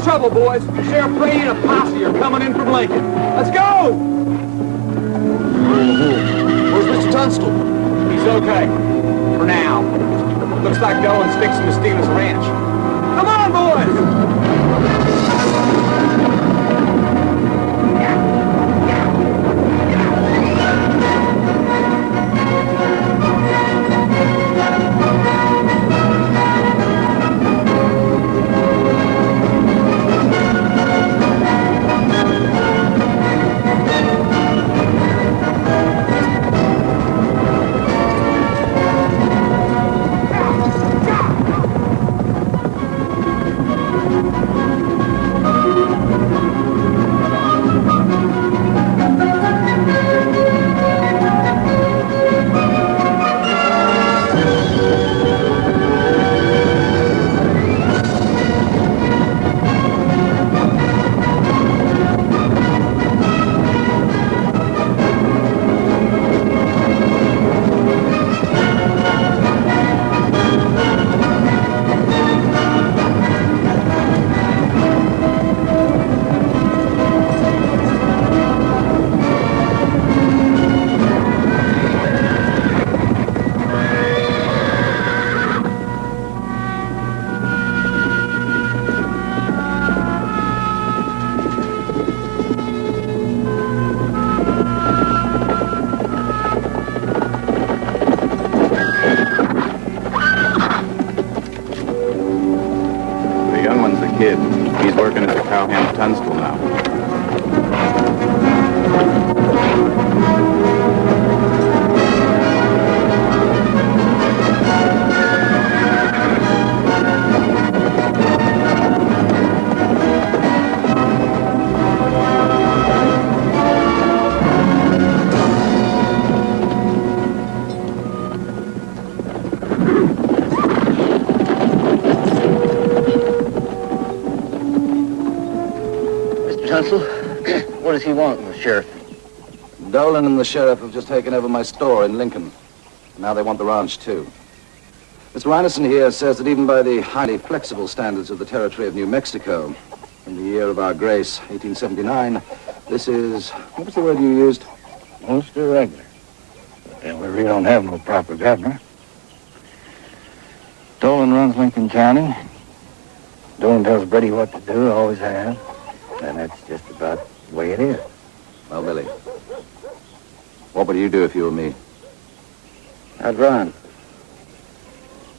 got trouble, boys. Sheriff Brady and a posse are coming in from Lincoln. Let's go! Where's Mr. Tunstall? He's okay. For now. Looks like Dolan's fixing to steal his ranch. Come on, boys! Kid. He's working as a cowhand Tunstall now. What does he want, the sheriff? Dolan and the sheriff have just taken over my store in Lincoln. Now they want the ranch, too. Mr. Reinerson here says that even by the highly flexible standards of the territory of New Mexico, in the year of our grace, 1879, this is... What was the word you used? Most irregular. And we really don't have no proper governor. Dolan runs Lincoln County. Dolan tells Brady what to do, always has. And that's just about the way it is. Well, Billy, what would you do if you were me? I'd run.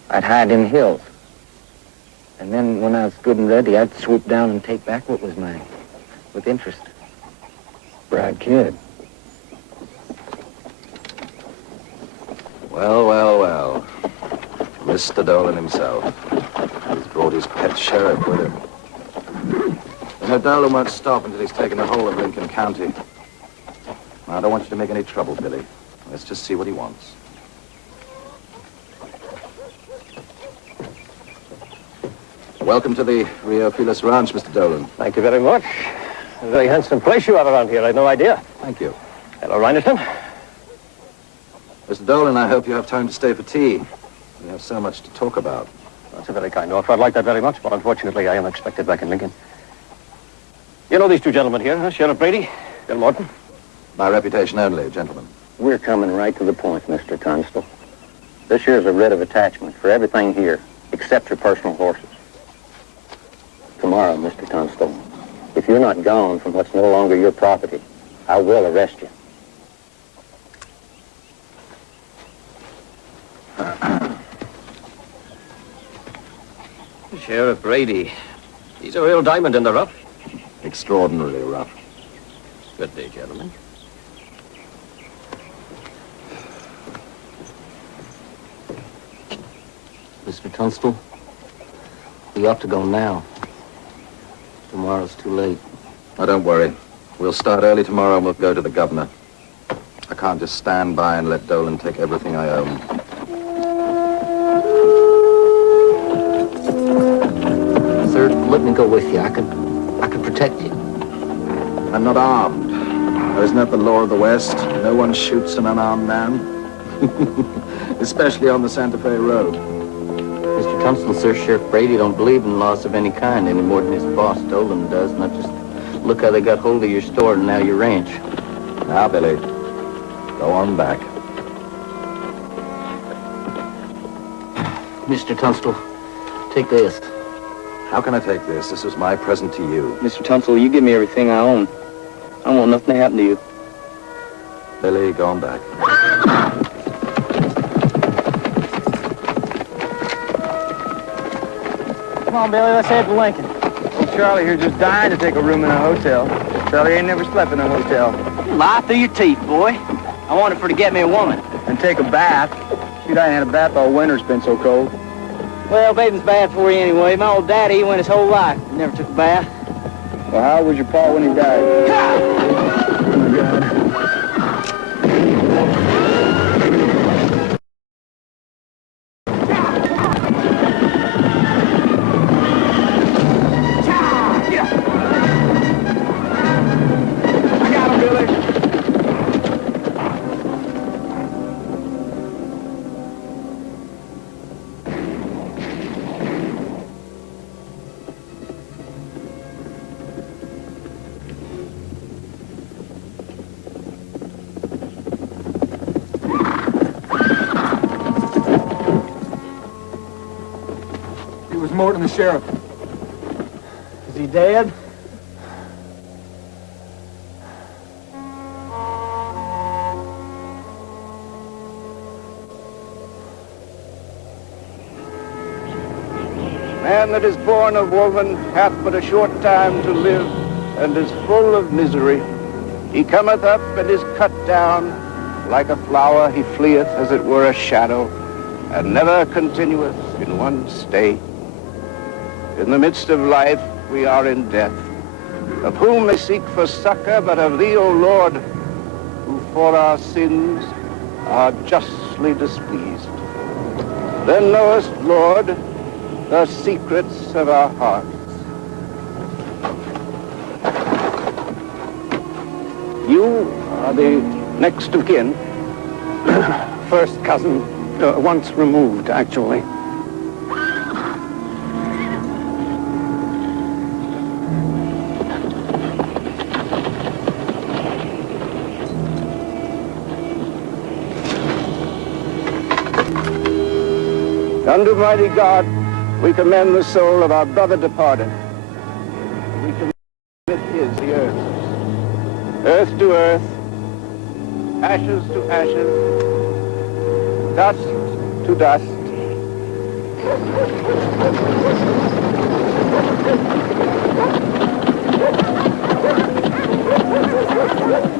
I'd hide in the hills. And then when I was good and ready, I'd swoop down and take back what was mine. With interest. Bright kid. Well, well, well. Mr. Dolan himself. He's brought his pet sheriff with him. You know, Dolan won't stop until he's taken the whole of Lincoln County. I don't want you to make any trouble, Billy. Let's just see what he wants. Welcome to the Rio Feliz Ranch, Mr. Dolan. Thank you very much. A very handsome place you have around here. I had no idea. Thank you. Hello, Reinerson. Mr. Dolan, I hope you have time to stay for tea. We have so much to talk about. That's a very kind offer. I'd like that very much, but unfortunately, I am expected back in Lincoln. You know these two gentlemen here, huh? Sheriff Brady, Bill Morton. By reputation only, gentlemen. We're coming right to the point, Mr. Tunstall. This here's a writ of attachment for everything here, except your personal horses. Tomorrow, Mr. Tunstall, if you're not gone from what's no longer your property, I will arrest you. Sheriff Brady. He's a real diamond in the rough. Extraordinarily rough. Good day, gentlemen. Mr. Tunstall, we ought to go now. Tomorrow's too late. Oh, don't worry. We'll start early tomorrow and we'll go to the governor. I can't just stand by and let Dolan take everything I own. Sir, let me go with you. I could protect you. I'm not armed. Isn't that the law of the West? No one shoots an unarmed man. Especially on the Santa Fe Road. Mr. Tunstall, sir, Sheriff Brady don't believe in loss of any kind any more than his boss Dolan does. Not just look how they got hold of your store and now your ranch. Now, Billy, go on back. Mr. Tunstall, take this. How can I take this? This is my present to you. Mr. Tunstall, you give me everything I own. I don't want nothing to happen to you. Billy, go on back. Come on, Billy, let's head to Lincoln. Old Charlie here's just dying to take a room in a hotel. Charlie ain't never slept in a hotel. You lie through your teeth, boy. I wanted for to get me a woman. And take a bath. Shoot, I ain't had a bath all winter. It's been so cold. Well, bathing's bad for you anyway. My old daddy, he went his whole life. Never took a bath. Well, how old was your pa when he died? Oh, my God. Morton, the sheriff. Is he dead? Man that is born of woman hath but a short time to live, and is full of misery. He cometh up and is cut down. Like a flower he fleeth as it were a shadow, and never continueth in one state. In the midst of life we are in death. Of whom they seek for succor, but of thee, O Lord, who for our sins are justly displeased. Then knowest, Lord, the secrets of our hearts. You are the next of kin. First cousin, once removed, actually. Unto mighty God, we commend the soul of our brother departed. We commit his, the earth. Earth to earth, ashes to ashes, dust to dust.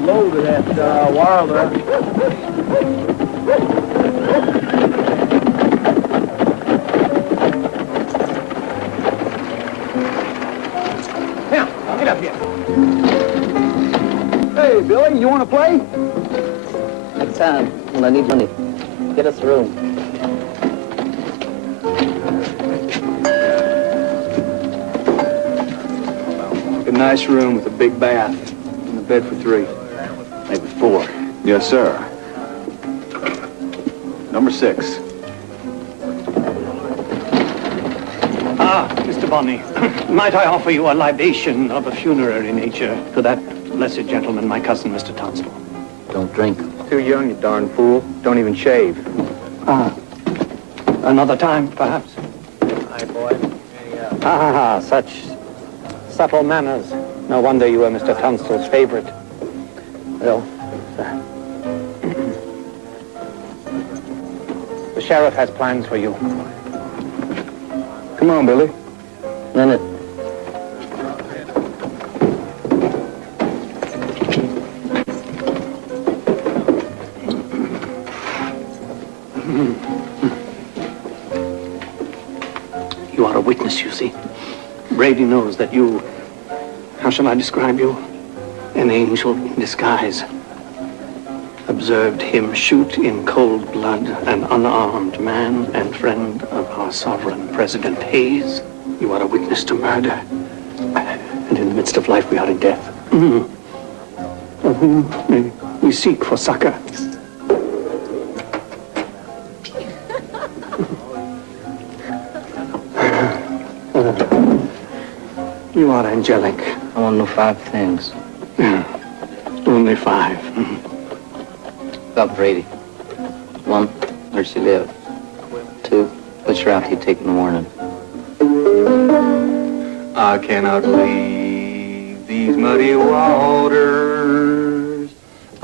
Load of that wire there. Get up here. Hey, Billy, you want to play? Next time, when I need money, get us a room. A nice room with a big bath and a bed for 3. Maybe 4. Yes, sir. Number 6. Mr. Bonney, might I offer you a libation of a funerary nature to that blessed gentleman, my cousin, Mr. Tunstall? Don't drink. Too young, you darn fool. Don't even shave. Another time, perhaps. Hi, boy. Such subtle manners. No wonder you were Mr. Tunstall's favorite. Well, the sheriff has plans for you. Come on, Billy. Minute. You are a witness, you see. Brady knows that you, how shall I describe you? An angel in disguise. Observed him shoot in cold blood an unarmed man and friend of our sovereign, President Hayes. You are a witness to murder. And in the midst of life, we are in death. Of whom may we seek for succor. You are angelic. I want to know 5 things. Yeah. Only 5. About Brady. 1, where'd she live? 2, which route he'd take in the morning? I cannot leave these muddy waters.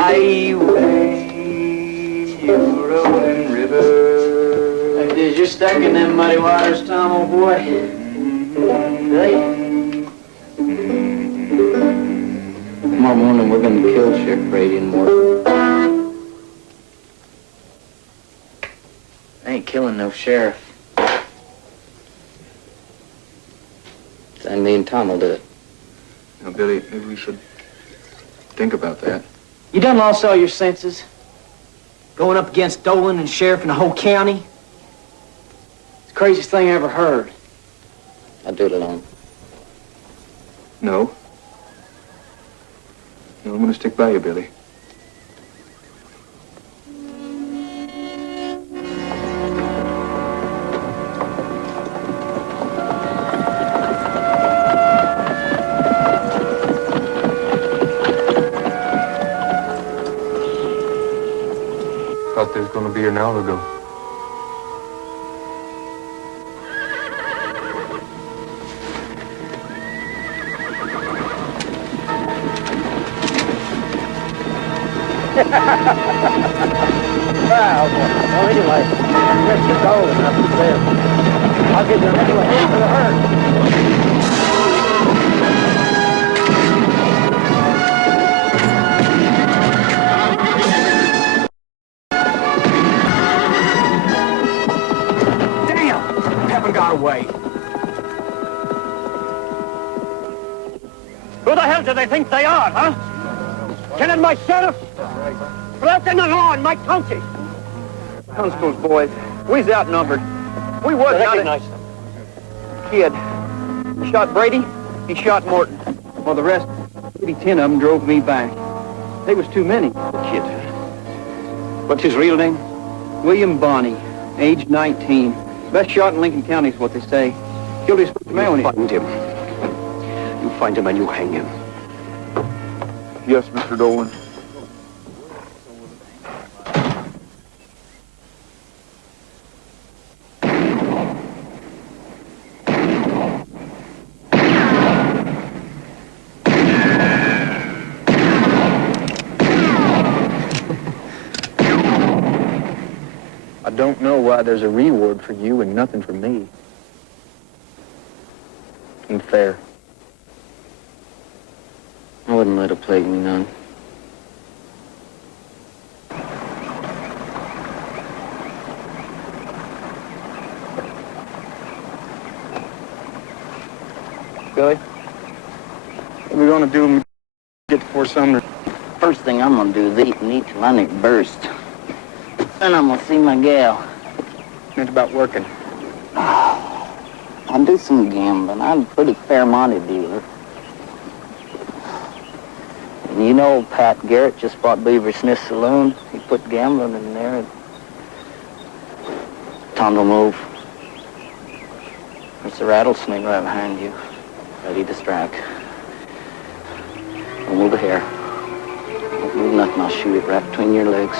I wade you rolling river. Like this, you're stuck in them muddy waters, Tom, old boy. Tomorrow morning, we're going to kill Sheriff Brady and Morton. I ain't killing no sheriff. And me and Tom will do it. Now, Billy, maybe we should think about that. You done lost all your senses? Going up against Dolan and sheriff in the whole county? It's the craziest thing I ever heard. I'll do it alone. No. No, I'm going to stick by you, Billy. Thought they was going to be here an hour ago. Well, anyway, let you go and up to them. I'll give you an extra hand for the herd. Damn! Haven't got away. Who the hell do they think they are, huh? Killing my sheriff? Broken the law in my county. Constable's boys, we's outnumbered. We was recognize them. Kid, he shot Brady, he shot Morton. While the rest, maybe 10 of them drove me back. They was too many. Kid. What's his real name? William Bonney, age 19. Best shot in Lincoln County is what they say. Killed his first man when he... Find him. You find him and you hang him. Yes, Mr. Dolan. I don't know why there's a reward for you and nothing for me. Unfair. I wouldn't let it plague me none. Billy, what are we going to do when we get to Fort Sumner? First thing I'm gonna do is eat and eat till my neck burst. Then I'm gonna see my gal. It's about working. I'll do some gambling. I'm a pretty fair money dealer. And you know, Pat Garrett just bought Beaver Smith's saloon. He put gambling in there. And Tom, don't move. There's a rattlesnake right behind you, ready to strike. Don't move a hair. Don't move nothing. I'll shoot it right between your legs.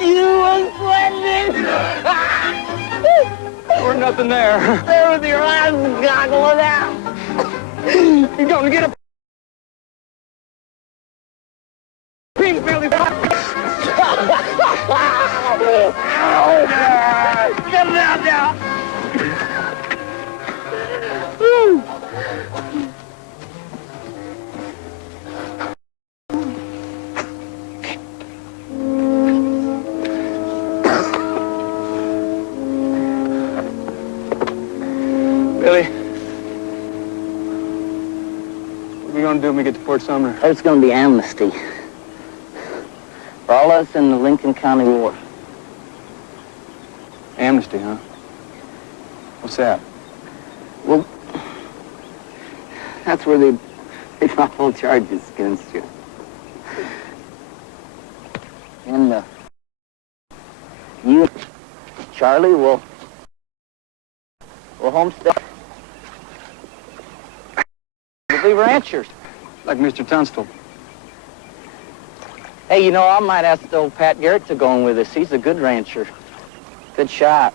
You was splendid! There was nothing there. There with your eyes goggling out. You're gonna get a pink belly. Get it out now. Billy, what are we going to do when we get to Fort Sumner? There's gonna be amnesty for all of us in the Lincoln County War. Amnesty, huh? What's that? Well, that's where they drop all charges against you. And you, Charlie, will homestead. We'll be ranchers. Like Mr. Tunstall. Hey, you know, I might ask old Pat Garrett to go in with us. He's a good rancher. Good shot.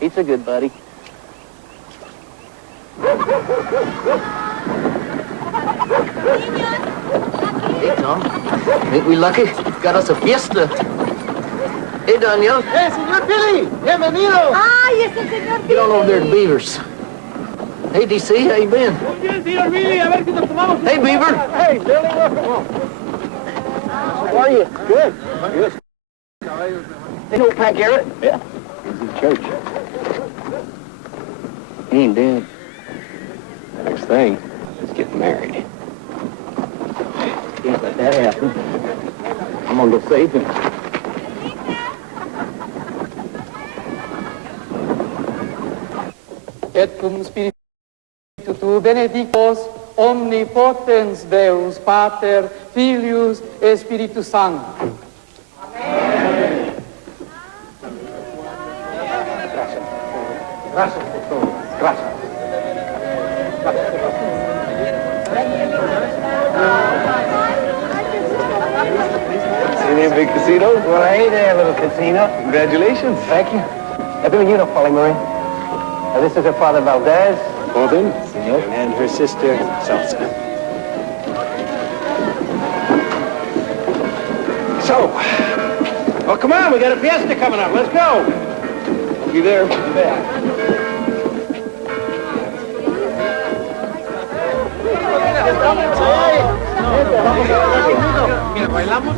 He's a good buddy. Hey, Tom. Ain't we lucky? Got us a fiesta. Hey, Daniel. Hey, Señor Billy! Bienvenido! Ay, es el señor Get on over there to Beaver's. Hey, DC, how you been? Hey, Beaver. Hey, Billy, welcome. How are you? Good. Good. Hey, know Pat Garrett? Yeah. He's in church. He ain't dead. Next thing is getting married. Can't let that happen. I'm gonna go save him. Et cum spiritu tu benedicos omnipotens Deus Pater, Filius et Spiritus Sanctus. Gracias por todo. Gracias. See any big casino? Well, hey there, little casino. Congratulations. Thank you. Billy, you know Polly Marie. This is her father, Valdez. Both in? And her sister, Salsa. So, well, come on, we got a fiesta coming up. Let's go. I'll be there. Mira, bailamos.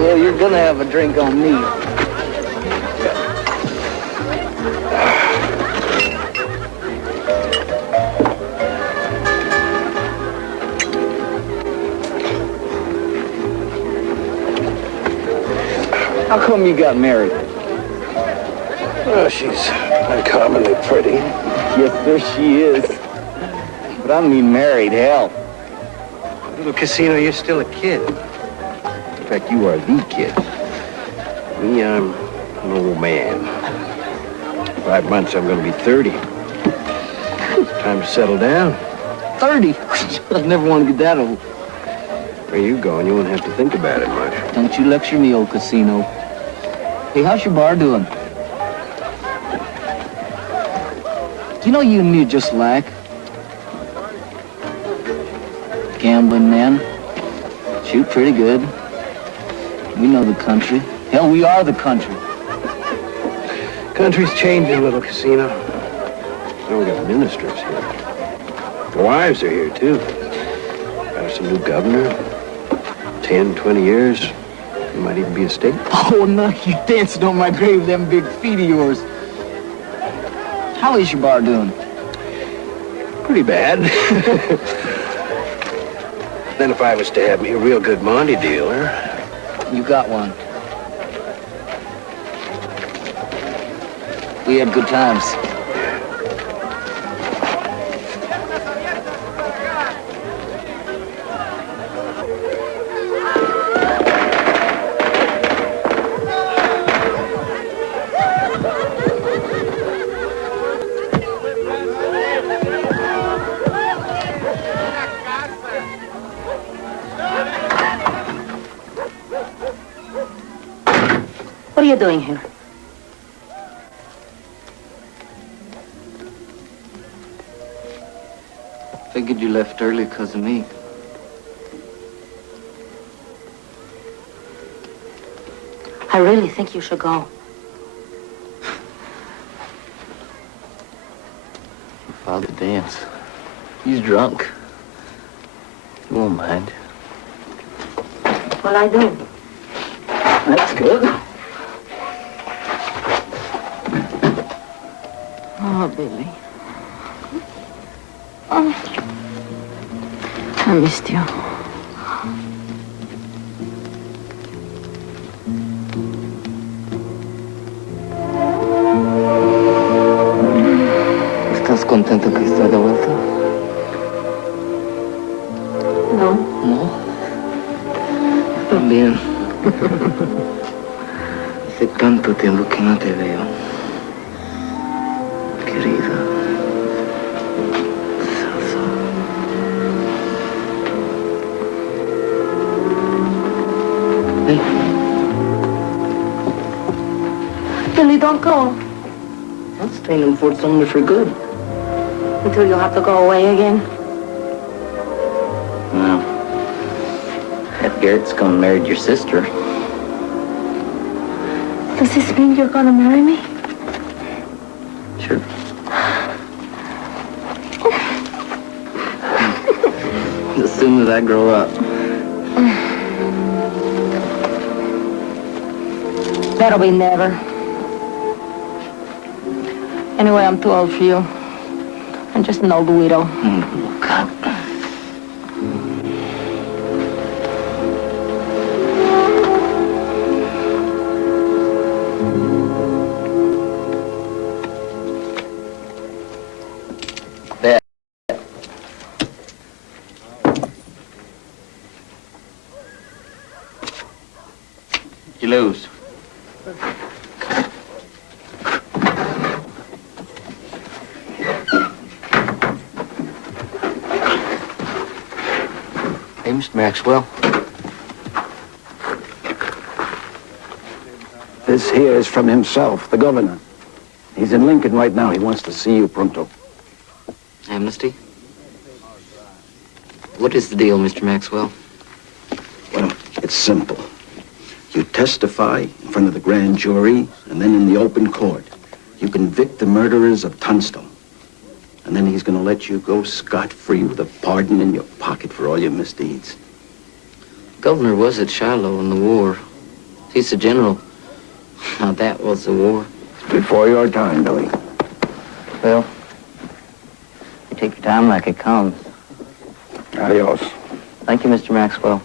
Well, you're gonna have a drink on me. How come you got married? Oh, she's uncommonly pretty. Yes, sir, she is. But I mean married, hell. Little Casino, you're still a kid. In fact, you are the kid. Me, I'm an old man. 5 months, I'm gonna be 30. Time to settle down. 30? I never want to get that old. Where you going? You won't have to think about it much. Don't you lecture me, old Casino. Hey, how's your bar doing? You know, you and me are just like gambling men. Shoot pretty good. We know the country. Hell, we are the country. Country's changing, little Casino. Now we got ministers here. The wives are here, too. Got us a new governor. 10, 20 years. You might even be a state. Oh, no, you dancing on my grave, them big feet of yours. How is your bar doing? Pretty bad. Then if I was to have me a real good Monte dealer. You got one. We had good times. What are you doing here? Figured you left early because of me. I really think you should go. Your father dance. He's drunk. You won't mind. Well, I do. That's good. Oh, Billy. Oh. I missed you. contento que estoy de vuelta? No. No. También. Hace tanto tiempo que no te veo. Querida. Hey. Billy, don't go. I'm staying in Fort Sumner for good. Until you have to go away again. No. That Garrett's gonna marry your sister. Does this mean you're gonna marry me? Sure. As soon as I grow up. That'll be never. Anyway, I'm too old for you. I'm just an old widow. Oh, God. Bet. You lose. Hey, Mr. Maxwell. This here is from himself, the governor. He's in Lincoln right now. He wants to see you pronto. Amnesty? What is the deal, Mr. Maxwell? Well, it's simple. You testify in front of the grand jury, and then in the open court, you convict the murderers of Tunstall. And then he's going to let you go scot-free with a pardon in your pocket for all your misdeeds. Governor was at Shiloh in the war. He's the general. Now that was the war. It's before your time, Billy. Well, you take your time like it comes. Adios. Thank you, Mr. Maxwell.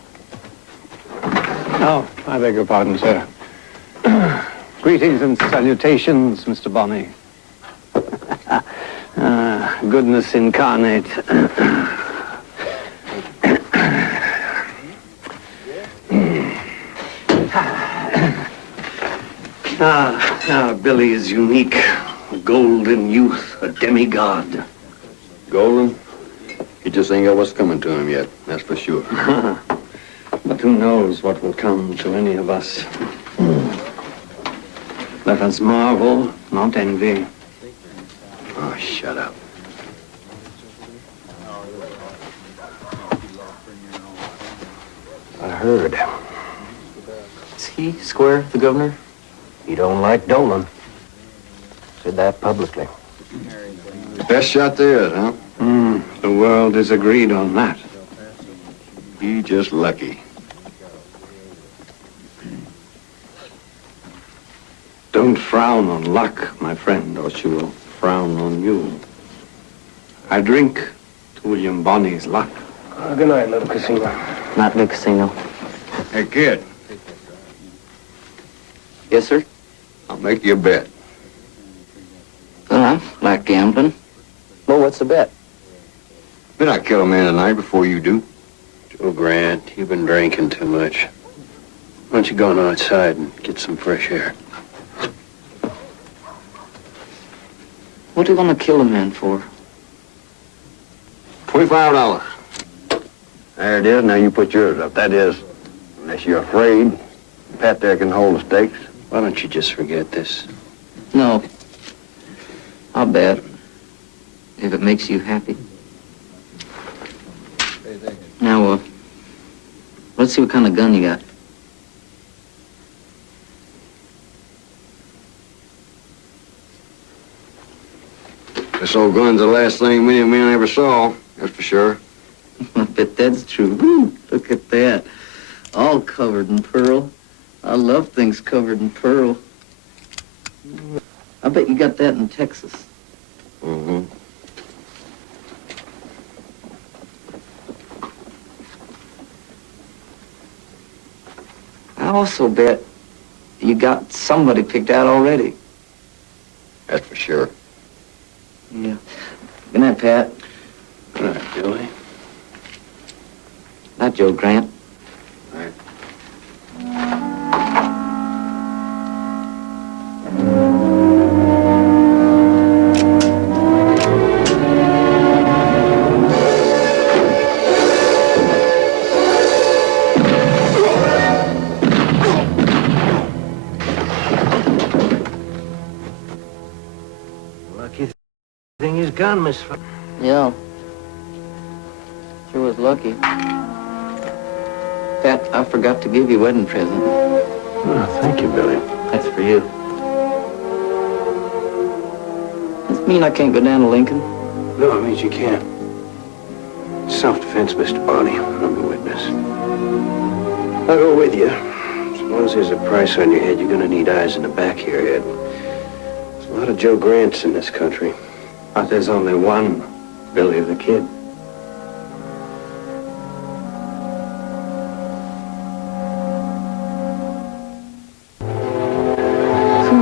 Oh, I beg your pardon, sir. Greetings and salutations, Mr. Bonney. Goodness incarnate. Billy is unique. A golden youth, a demigod. Golden? He just ain't got what's coming to him yet, that's for sure. But who knows what will come to any of us. Let us marvel, not envy. Oh, shut up. I heard. Is he square, the governor? He don't like Dolan. Said that publicly. Best shot there is, huh? The world is agreed on that. He just lucky. Don't frown on luck, my friend, or she will frown on you. I drink to William Bonney's luck. Good night, little casino. Not the casino. Hey, kid, Yes, sir? I'll make you a bet. I like gambling. Well, what's the bet? Bet I kill a man tonight before you do. Joe Grant, you've been drinking too much. Why don't you go on outside and get some fresh air? What are you gonna kill a man for? $25. There it is. Now you put yours up. That is, unless you're afraid, Pat there can hold the stakes. Why don't you just forget this? No. I'll bet. If it makes you happy. Now, let's see what kind of gun you got. This old gun's the last thing many men ever saw, that's for sure. I bet that's true. Woo, look at that. All covered in pearl. I love things covered in pearl. I bet you got that in Texas. Mm-hmm. I also bet you got somebody picked out already. That's for sure. Yeah. Good night, Pat. All right, Billy. Not Joe Grant. All right. Lucky thing he's gone, Miss. Yeah. Sure was lucky. Pat, I forgot to give you a wedding present. Oh, thank you, Billy. That's for you. Does it mean I can't go down to Lincoln? No, it means you can't. Self-defense, Mr. Bonnie. I'm a witness. I'll go with you. As long as there's a price on your head, you're gonna need eyes in the back of your head. There's a lot of Joe Grants in this country. But there's only one Billy the Kid.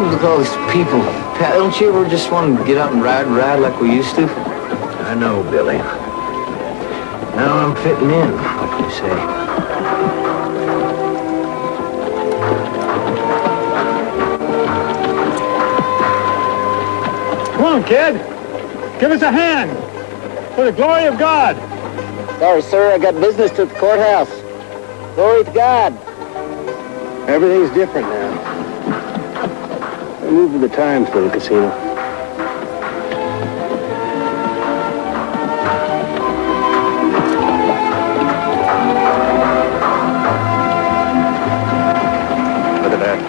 Look at all these people. Pat, don't you ever just want to get out and ride like we used to? I know, Billy. Now I'm fitting in, like you say. Come on, kid. Give us a hand. For the glory of God. Sorry, sir. I got business at the courthouse. Glory to God. Everything's different now. Move with the times, little casino. Look at that.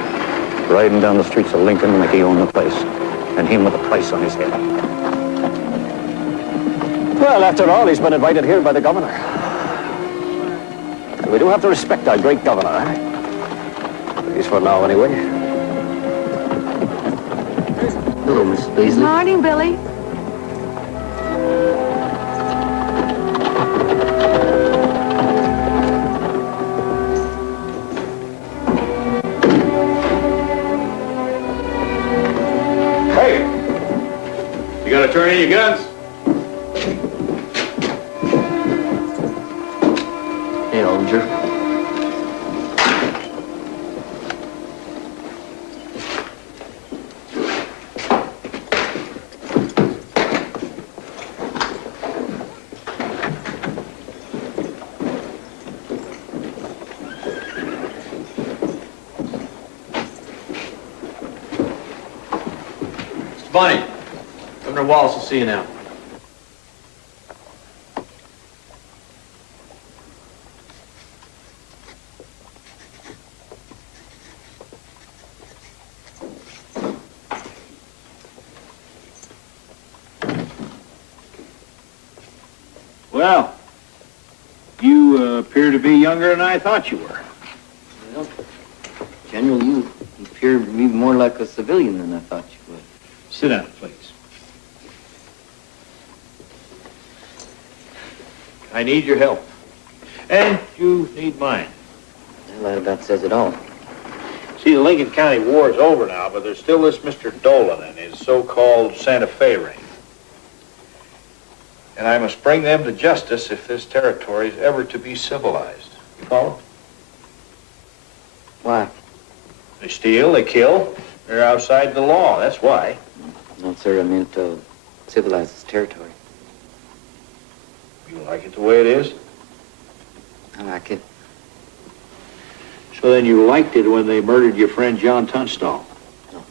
Riding down the streets of Lincoln like he owned the place. And him with a price on his head. Well, after all, he's been invited here by the governor. We do have to respect our great governor, eh? At least for now, anyway. Hello, Mrs. Beasley. Morning, Billy. Hey! You gonna turn in your guns? Hey, Olger. Bonnie, Governor Wallace will see you now. Well, you appear to be younger than I thought you were. Well, General, you appear to me more like a civilian than I thought you would. Sit down, please. I need your help. And you need mine. Well, that about says it all. See, the Lincoln County war is over now, but there's still this Mr. Dolan and his so-called Santa Fe ring. And I must bring them to justice if this territory is ever to be civilized. You follow? Why? They steal, they kill, they're outside the law, that's why. No, sir, I meant civilize this territory. You like it the way it is? I like it. So then you liked it when they murdered your friend John Tunstall? No.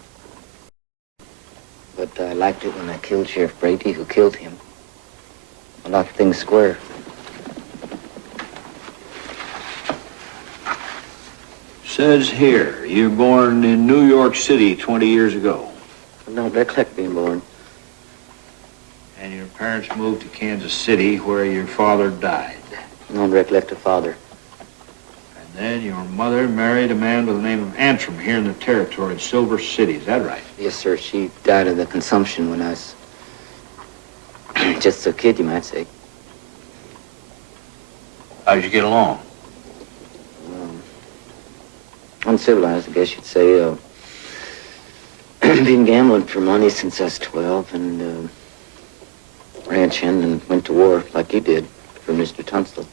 But I liked it when I killed Sheriff Brady, who killed him. I like things square. Says here, you're born in New York City 20 years ago. I don't recollect being born. And your parents moved to Kansas City, where your father died. I don't recollect a father. And then your mother married a man by the name of Antrim here in the territory of Silver City. Is that right? Yes, sir. She died of the consumption when I was just a kid, you might say. How'd you get along? Uncivilized, I guess you'd say. Been gambling for money since I was 12, and ranch hand and went to war like you did for Mr. Tunstall.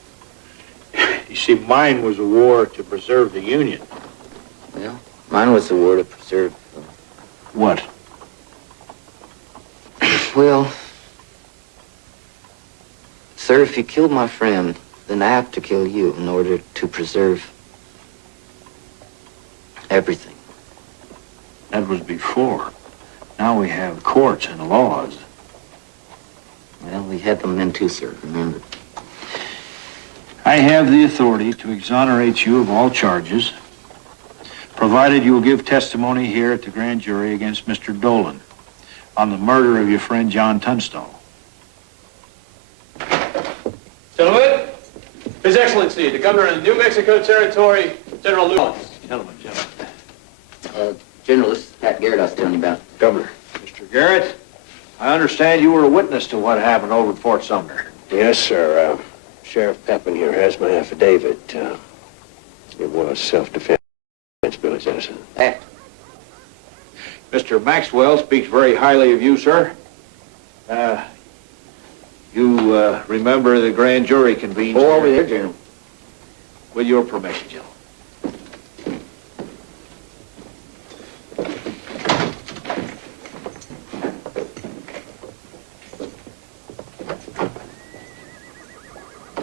You see, mine was a war to preserve the Union. Well, mine was the war to preserve... What? Well, sir, if you killed my friend, then I have to kill you in order to preserve everything. That was before. Now we have courts and laws. Well, we had them then too, sir, remember. I have the authority to exonerate you of all charges, provided you will give testimony here at the grand jury against Mr. Dolan on the murder of your friend John Tunstall. Gentlemen, His Excellency, the Governor of the New Mexico Territory, General Lewis. Gentlemen. General, this is Pat Garrett I was telling you about. Governor. Mr. Garrett, I understand you were a witness to what happened over at Fort Sumner. Yes, sir. Sheriff Pepin here has my affidavit. It was self-defense, Billy Citizen. Pat. Mr. Maxwell speaks very highly of you, sir. You remember the grand jury convened... Oh, over there, General. With your permission, General.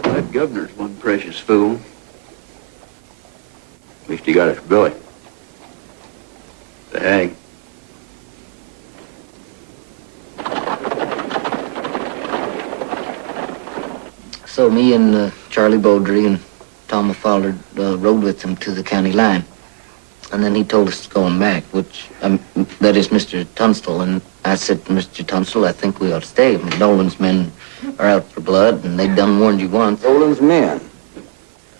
That governor's one precious fool. At least he got it for Billy. The hang. So me and Charlie Beaudry and Tom Fowler rode with him to the county line. And then he told us to go on back, which, that is Mr. Tunstall. And I said to Mr. Tunstall, I think we ought to stay. Dolan's men are out for blood, and they'd done warned you once. Dolan's men?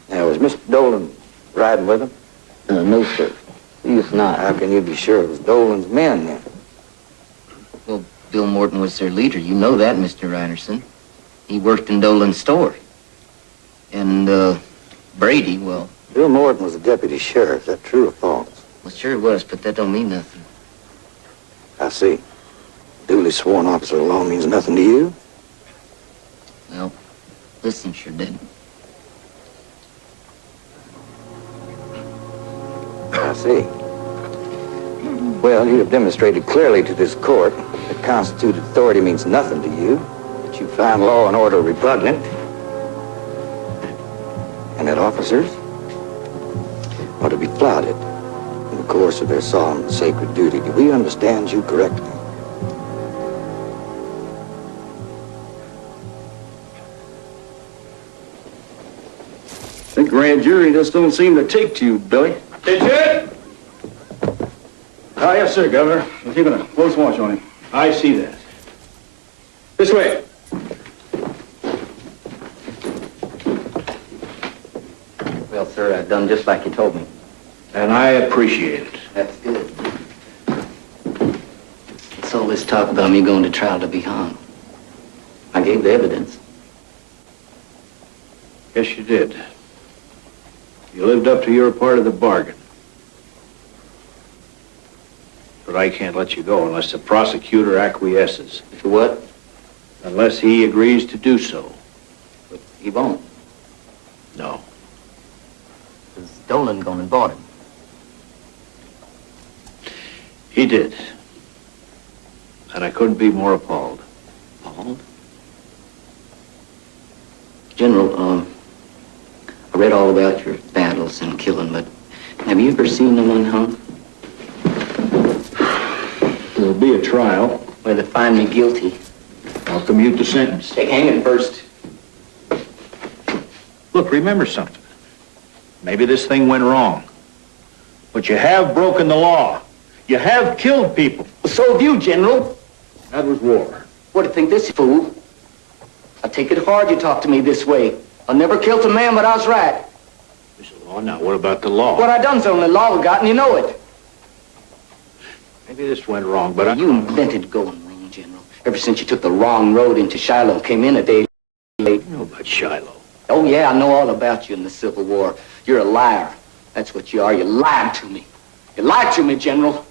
Now, was Mr. Dolan riding with them? No, sir. He was not. How can you be sure it was Dolan's men, then? Well, Bill Morton was their leader. You know that, Mr. Reinerson. He worked in Dolan's store. And, Brady, well... Bill Morton was a deputy sheriff. Is that true or false? Well, sure it was, but that don't mean nothing. I see. Duly sworn officer of law means nothing to you? Well, listen sure did. I see. Well, you have demonstrated clearly to this court that constituted authority means nothing to you, that you find law and order repugnant, and that officers are to be flouted in the course of their solemn and sacred duty. Do we understand you correctly? The grand jury just don't seem to take to you, Billy. Attention! Yes, sir, Governor. We're keeping a close watch on him. I see that. This way. Well, sir, I've done just like you told me. And I appreciate it. That's good. It's all this talk about me going to trial to be hung. I gave the evidence. Yes, you did. You lived up to your part of the bargain. But I can't let you go unless the prosecutor acquiesces. For what? Unless he agrees to do so. But he won't. No. Because Dolan gone and bought him. He did. And I couldn't be more appalled. Appalled? General, I read all about your battles and killing, but have you ever seen no one hung? There'll be a trial. Well, they find me guilty. I'll commute the sentence. Take hanging first. Look, remember something. Maybe this thing went wrong. But you have broken the law. You have killed people. So have you, General. That was war. What do you think this, fool? I take it hard you talk to me this way. I never killed a man, but I was right. Mr. Law, now what about the law? What I done's the only law we got, and you know it. Maybe this went wrong, but You invented going wrong, General. Ever since you took the wrong road into Shiloh, came in a day late. You know about Shiloh. Oh, yeah, I know all about you in the Civil War. You're a liar. That's what you are. You lied to me. You lied to me, General.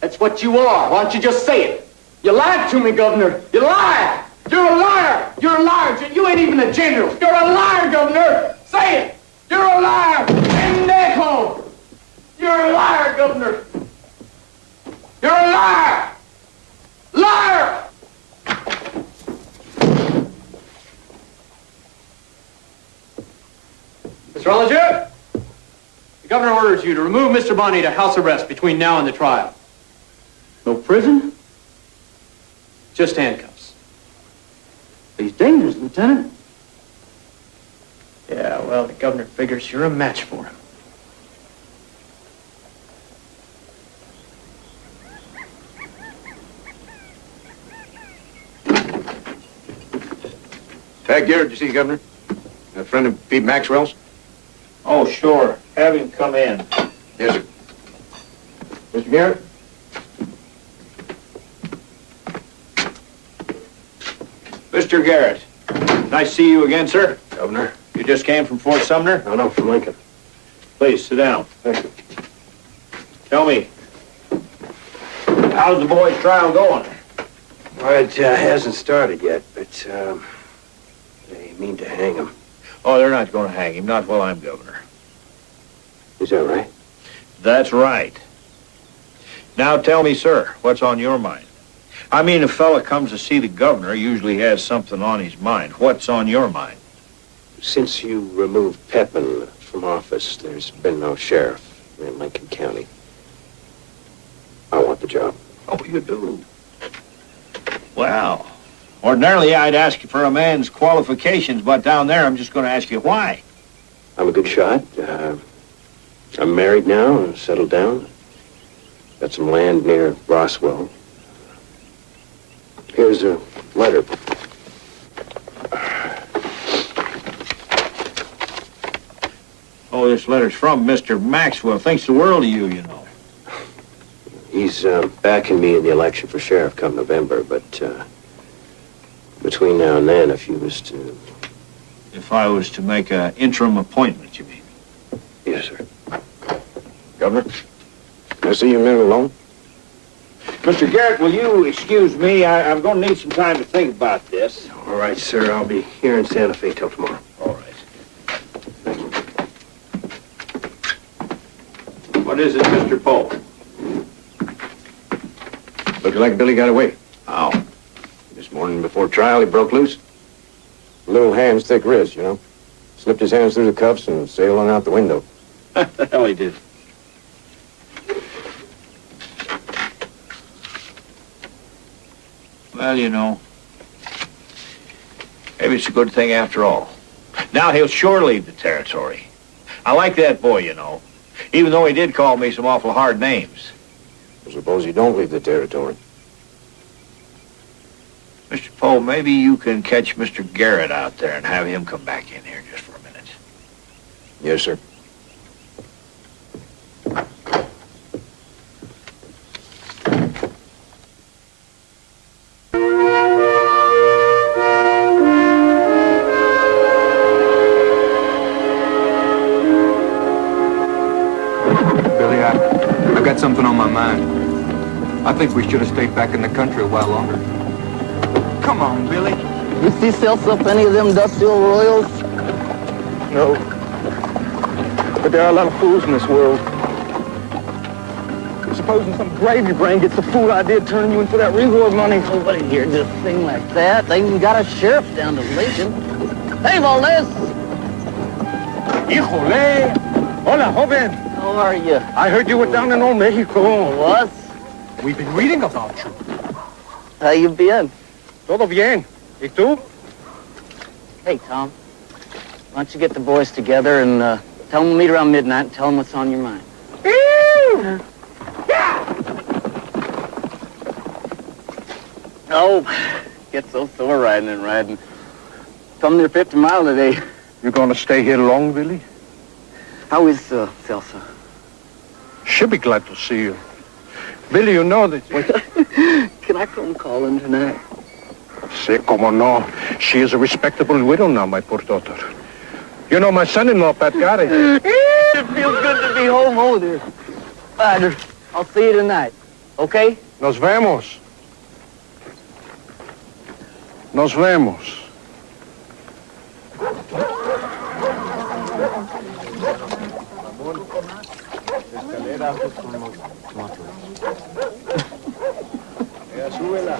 That's what you are. Why don't you just say it? You lied to me, Governor. You lied! You're a liar! You're a liar! You ain't even a general! You're a liar, Governor! Say it! You're a liar! Pendejo! You're a liar, Governor! You're a liar! Liar! Mr. Ollinger, the governor orders you to remove Mr. Bonney to house arrest between now and the trial. No prison? Just handcuffs. He's dangerous, Lieutenant. Yeah, well, the governor figures you're a match for him. Pat Garrett, you see, Governor? A friend of Pete Maxwell's? Oh, sure. Have him come in. Yes, sir. Mr. Garrett? Mr. Garrett, nice to see you again, sir. Governor? You just came from Fort Sumner? No, from Lincoln. Please, sit down. Thank you. Tell me, how's the boy's trial going? Well, it hasn't started yet, but they mean to hang him. Oh, they're not going to hang him, not while I'm governor. Is that right? That's right. Now tell me, sir, what's on your mind? I mean, a fella comes to see the governor, usually has something on his mind. What's on your mind? Since you removed Pepin from office, there's been no sheriff in Lincoln County. I want the job. Oh, you do? Well, ordinarily I'd ask you for a man's qualifications, but down there I'm just going to ask you why. I'm a good shot. I'm married now and settled down. Got some land near Roswell. Here's a letter. Oh, this letter's from Mr. Maxwell. Thinks the world of you, you know. He's backing me in the election for sheriff come November, but between now and then, if I was to make an interim appointment, you mean? Yes, sir. Governor, can I see you a minute alone? Mr. Garrett, will you excuse me? I'm going to need some time to think about this. All right, sir. I'll be here in Santa Fe till tomorrow. All right. What is it, Mr. Poe? Looks like Billy got away. How? This morning before trial, he broke loose. Little hands, thick wrists, you know. Slipped his hands through the cuffs and sailed on out the window. The hell he did. Well, you know, maybe it's a good thing after all. Now he'll sure leave the territory. I like that boy, you know, even though he did call me some awful hard names. I suppose you don't leave the territory. Mr. Poe, maybe you can catch Mr. Garrett out there and have him come back in here just for a minute. Yes, sir. Billy, I got something on my mind. I think we should have stayed back in the country a while longer. Come on, Billy. You see sells up any of them industrial royals? No. But there are a lot of fools in this world. Supposing some gravy brain gets the fool idea of turning you in for that reward money. Nobody here just thing like that. They even got a sheriff down to Lincoln. Hey, Valdez! Híjole! Hola, joven. How are you? I heard you were down in old Mexico. What? We've been reading about you. How you been? Todo bien. ¿Y tú? Hey, Tom. Why don't you get the boys together and tell them to meet around midnight and tell them what's on your mind. Oh, get so sore riding and riding. Come near 50 miles today. You gonna stay here long, Billy? How is Celsa? She'll be glad to see you. Billy, you know that... Can I come call in tonight? Say, como no. She is a respectable widow now, my poor daughter. You know my son-in-law, Pat Gary. It feels good to be home, oh, dear. Ryder, I'll see you tonight, okay? Nos vemos. Nos vemos. Súbela.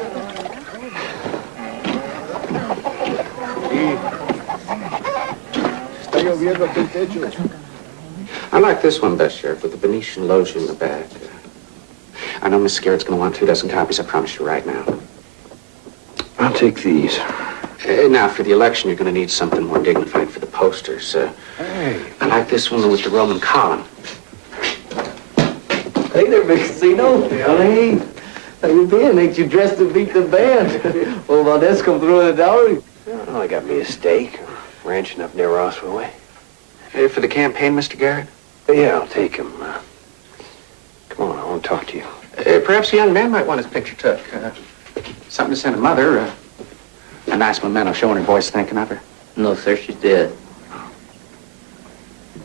Sí. Está lloviendo aquí el techo. I like this one best, Sheriff, with the Venetian loggia in the back. I know Miss Garrett's going to want 24 copies, I promise you right now. I'll take these. Now, for the election, you're going to need something more dignified for the posters. Hey. I like this one with the Roman column. Hey there, Big Casino. Hey, how you been? Ain't you dressed to beat the band? Well, Valdez come through in the dowry. Well, I got me a steak. Ranching up near Rossville Way. Hey, for the campaign, Mr. Garrett? Yeah, I'll take him. Come on, I want to talk to you. Perhaps a young man might want his picture took. Something to send a mother. A nice memento showing her boys thinking of her. No, sir, she's dead.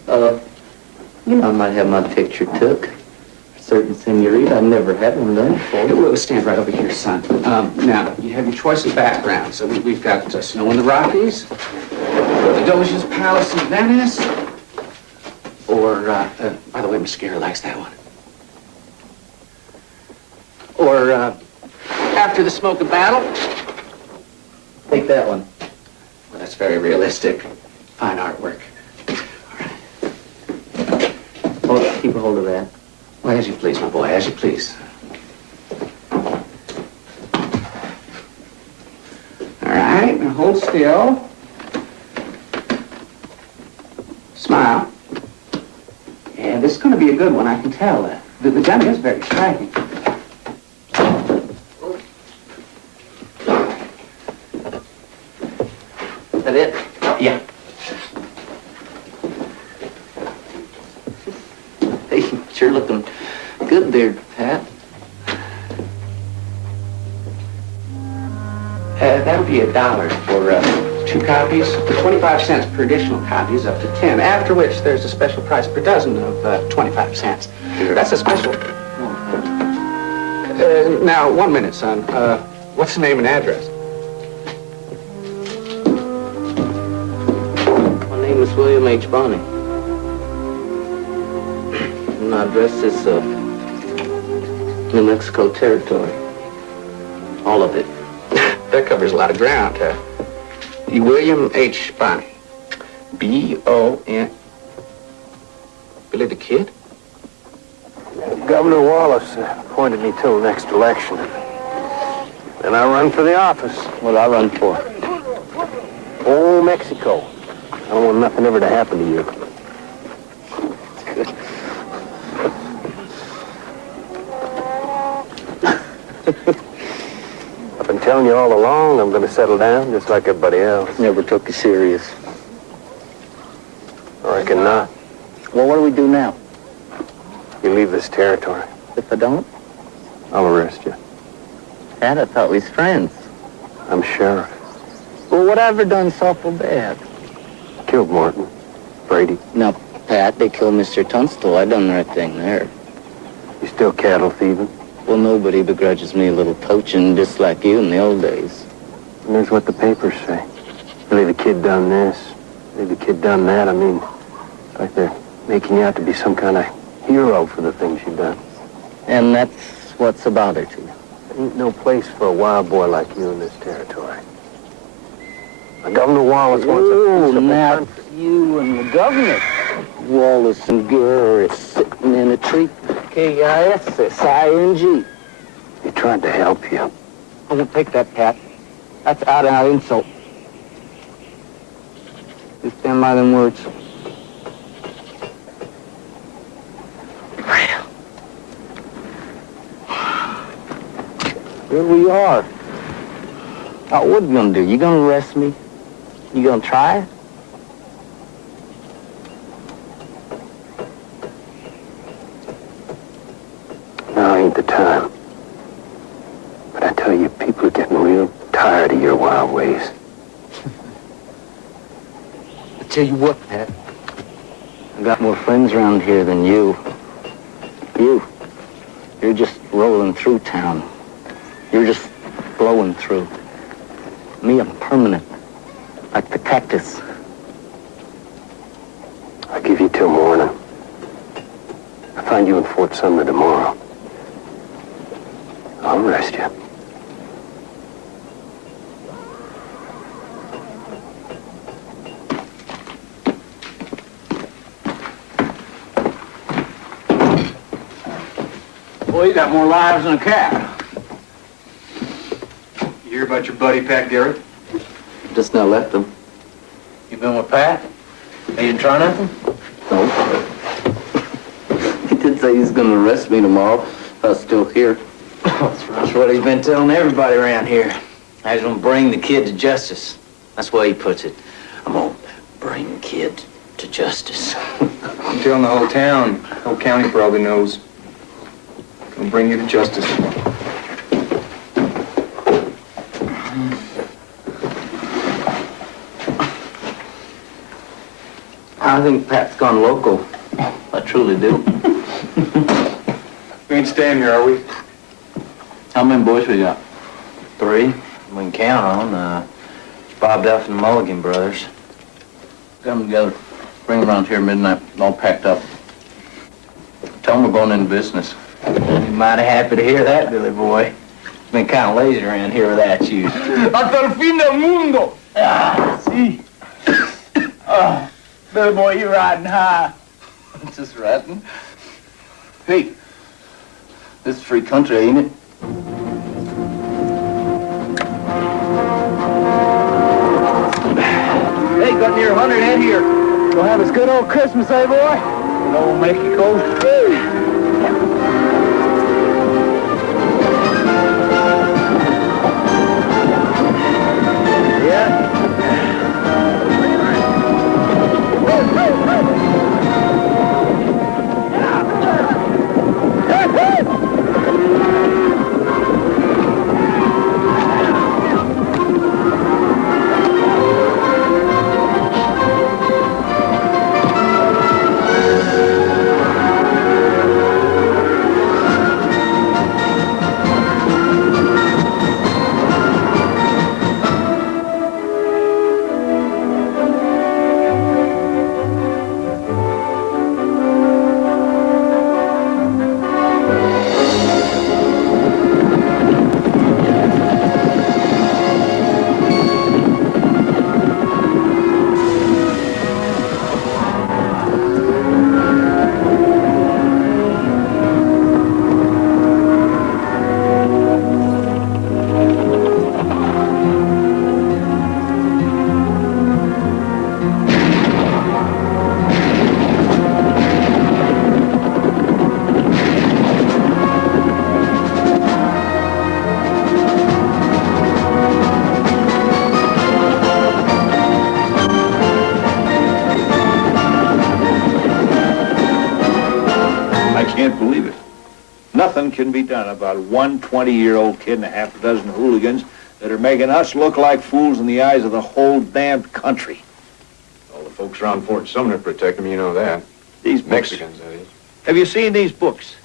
You know, I might have my picture took. Certain senorita, I've never had one done before. We'll stand right over here, son. Now, you have your choice of backgrounds. So we've got Snow in the Rockies, the Doge's Palace in Venice, or, by the way, Miss Garrett likes that one. Or, After the Smoke of Battle. Take that one. Well, that's very realistic. Fine artwork. Keep a hold of that. Well, as you please, my boy, as you please. All right, now hold still. Smile. Yeah, this is going to be a good one, I can tell. The gun is very striking. Is that it? Yeah. Hey, sure looking good there, Pat. That'll be $1 for 2 copies, for 25 cents per additional copies, up to 10, after which there's a special price per dozen of 25 cents. That's a special... now, 1 minute, son. What's the name and address? My name is William H. Bonney. My address is New Mexico territory. All of it. That covers a lot of ground. William H. Bonney. B-O-N... Billy the Kid? Governor Wallace appointed me till the next election. And I run for the office. What I run for? Oh, Mexico. I don't want nothing ever to happen to you. I've been telling you all along I'm going to settle down just like everybody else. Never took you serious. I reckon not. Well, what do we do now? You leave this territory. If I don't? I'll arrest you. Pat, I thought we was friends. I'm sheriff. Well, what I ever done so awful bad? Killed Martin. Brady. Now, Pat, they killed Mr. Tunstall. I done the right thing there. You still cattle thieving? Well, nobody begrudges me a little poaching just like you in the old days. And there's what the papers say. Billy the Kid done this. Billy the Kid done that. I mean, it's like they're making you out to be some kind of hero for the things you've done. And that's what's a bother to you. There ain't no place for a wild boy like you in this territory. Now, Governor Wallace wants a peaceable country. You and the governor. Wallace and Gurr is sitting in a tree. K-I-S-S-I-N-G. He tried to help you. I won't take that, Pat. That's out-and-out insult. You stand by them words. Here we are. Now, what you gonna do? You gonna arrest me? You gonna try? Now ain't the time. But I tell you, people are getting real tired of your wild ways. I tell you what, Pat. I got more friends around here than you. You're just rolling through town. You're just blowing through. Me, I'm permanent. Like the cactus. I'll give you till morning. I'll find you in Fort Sumner tomorrow. I'll arrest you. Boy, you got more lives than a cat. You hear about your buddy, Pat Garrett? Just now left him. You been with Pat? He didn't try nothing? No. He did say he's gonna arrest me tomorrow if I was still here. That's what he's been telling everybody around here. I was gonna bring the kid to justice. That's the way he puts it. I'm gonna bring the kid to justice. I'm telling the whole town. The whole county probably knows. Gonna bring you to justice. I think Pat's gone loco. I truly do. We ain't staying here, are we? How many boys we got? 3. We can count on. Bob Duff and the Mulligan brothers. Got them together. Bring them around here midnight, all packed up. Tell them we're going into business. You're mighty happy to hear that, Billy boy. Been kind of lazy around here without you. Hasta el fin del mundo. Ah, see. Oh, Billy boy, you're riding high. Just riding. Hey, this is free country, ain't it? Hey, got near 100 head here. Gonna have a good old Christmas, eh, boy? Good old Mexico. Can't believe it. Nothing can be done about one 20-year-old kid and a half a dozen hooligans that are making us look like fools in the eyes of the whole damned country. All the folks around Fort Sumner protect them, you know that. These books. Mexicans, that is. Have you seen these books?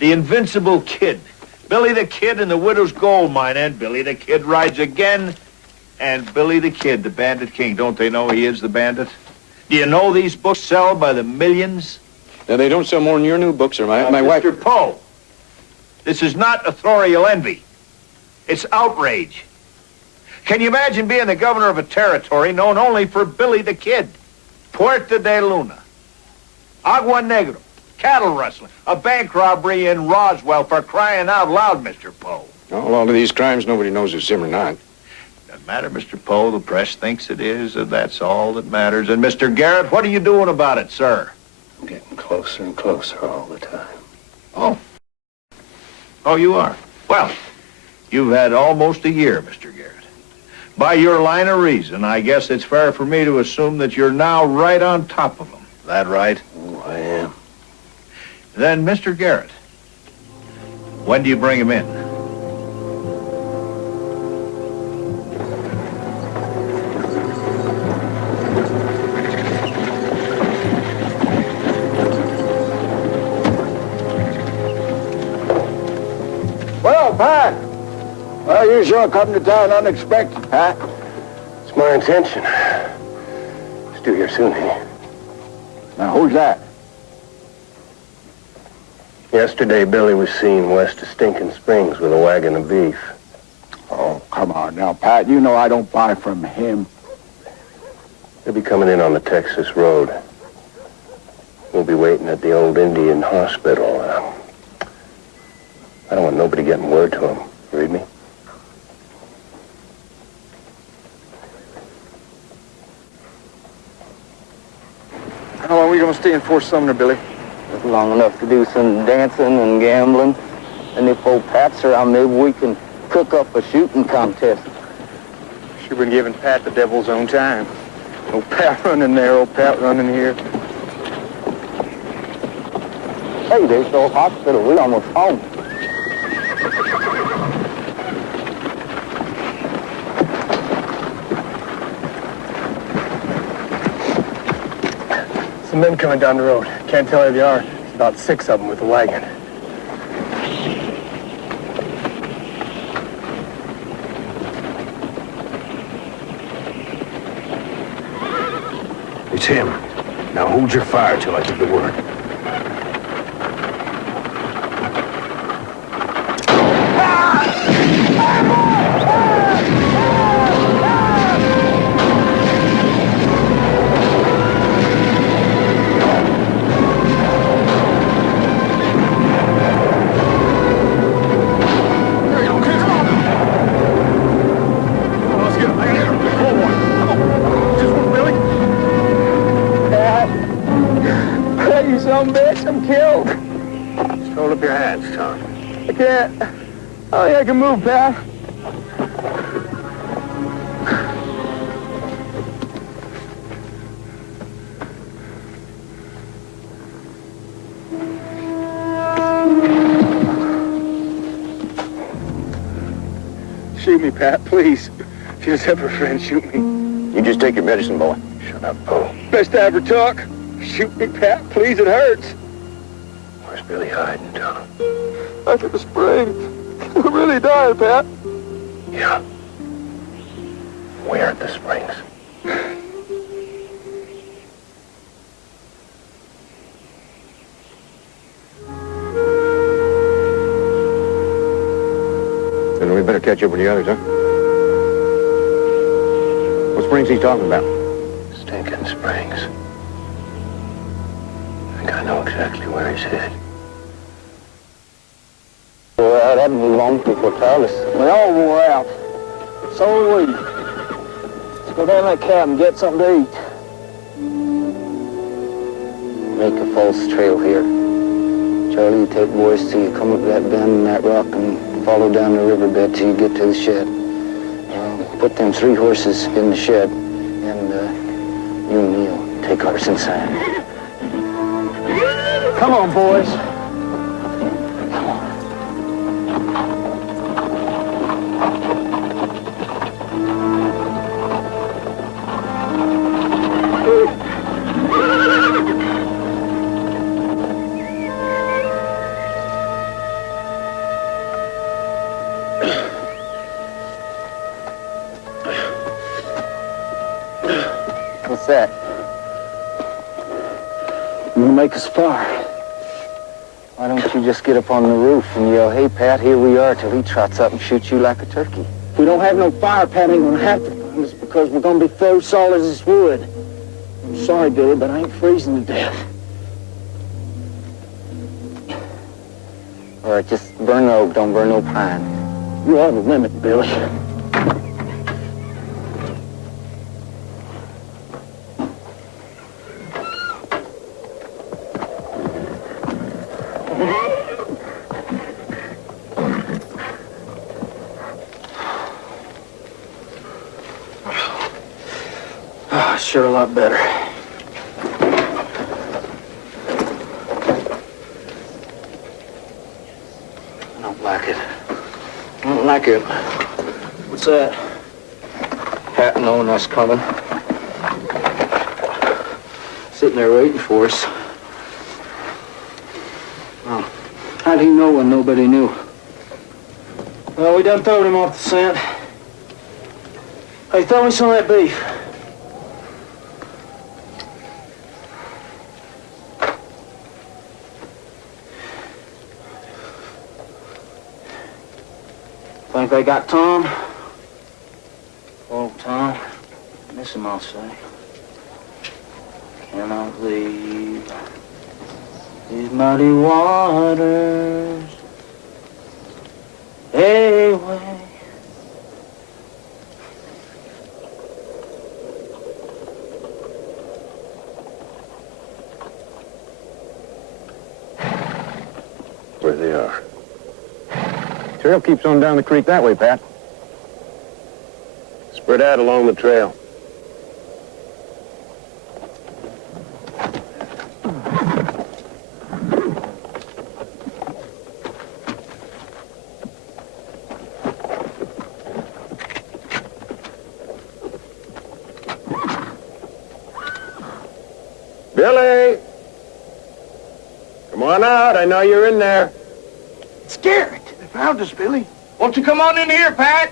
The Invincible Kid, Billy the Kid and the Widow's Gold Mine, and Billy the Kid Rides Again, and Billy the Kid, the Bandit King. Don't they know he is the bandit? Do you know these books sell by the millions? Now, they don't sell more than your new books, or my wife... Mr. Poe, this is not authorial envy. It's outrage. Can you imagine being the governor of a territory known only for Billy the Kid? Puerta de Luna, Agua Negra, cattle rustling, a bank robbery in Roswell, for crying out loud, Mr. Poe. All of these crimes, nobody knows is him or not. Doesn't matter, Mr. Poe. The press thinks it is, and that's all that matters. And Mr. Garrett, what are you doing about it, sir? I'm getting closer and closer all the time. Oh. Oh, you are? Well, you've had almost a year, Mr. Garrett. By your line of reason, I guess it's fair for me to assume that you're now right on top of them. That right? Oh, I am. Then, Mr. Garrett, when do you bring him in? Well, Pat, Well, you sure come to town unexpected, huh? It's my intention. It's due here soon, eh? Now, who's that? Yesterday, Billy was seen west of Stinking Springs with a wagon of beef. Oh, come on now, Pat. You know I don't buy from him. He'll be coming in on the Texas Road. We'll be waiting at the old Indian hospital. I don't want nobody getting word to him. You read me? How long are we going to stay in Fort Sumner, Billy? Long enough to do some dancing and gambling. And if old Pat's around, maybe we can cook up a shooting contest. Sure been giving Pat the devil's own time. Old Pat running there, old Pat running here. Hey, there's the old hospital. We're almost home. Some men coming down the road. Can't tell where they are. It's about 6 of them with a wagon. It's him. Now hold your fire till I give the word. I'm killed. Just hold up your hands, Tom. I can't. I don't think I can move, Pat. Shoot me, Pat, please. If you're ever a friend, shoot me. You just take your medicine, boy. Shut up, Bo. Best I ever took. Shoot me, Pat, please. It hurts. Where's Billy hiding, Tom? Back at the springs. We're really dying, Pat. Yeah. Where at the springs? Then we better catch up with the others, huh? What springs he's talking about? Stinking Springs. I think I know exactly where he's headed. Wore out, I'd move on before tireless. We all wore out. So are we. Let's go down that cabin and get something to eat. Make a false trail here. Charlie, you take boys till you come up that bend in that rock and follow down the riverbed till you get to the shed. Put them 3 horses in the shed, and you and Neil take ours inside. Come on, boys. What's that? You'll make us fire. Why don't you just get up on the roof and yell, "Hey, Pat, here we are," till he trots up and shoots you like a turkey? If we don't have no fire, Pat ain't gonna have to find us because we're gonna be froze solid as wood. I'm sorry, Billy, but I ain't freezing to death. All right, just burn the oak, don't burn no pine. You are the limit, Billy. Sure a lot better. I don't like it. I don't like it. What's that? Pat knowing us coming. Sitting there waiting for us. Oh. How'd he know when nobody knew? Well, we done throwed him off the scent. Hey, throw me some of that beef. Think they got Tom? Oh, Tom. Miss him, I'll say. Cannot leave these muddy waters away. Where they are. Trail keeps on down the creek that way, Pat. Spread out along the trail. Billy! Come on out. I know you're in there. Scared. They found us, Billy. Won't you come on in here, Pat?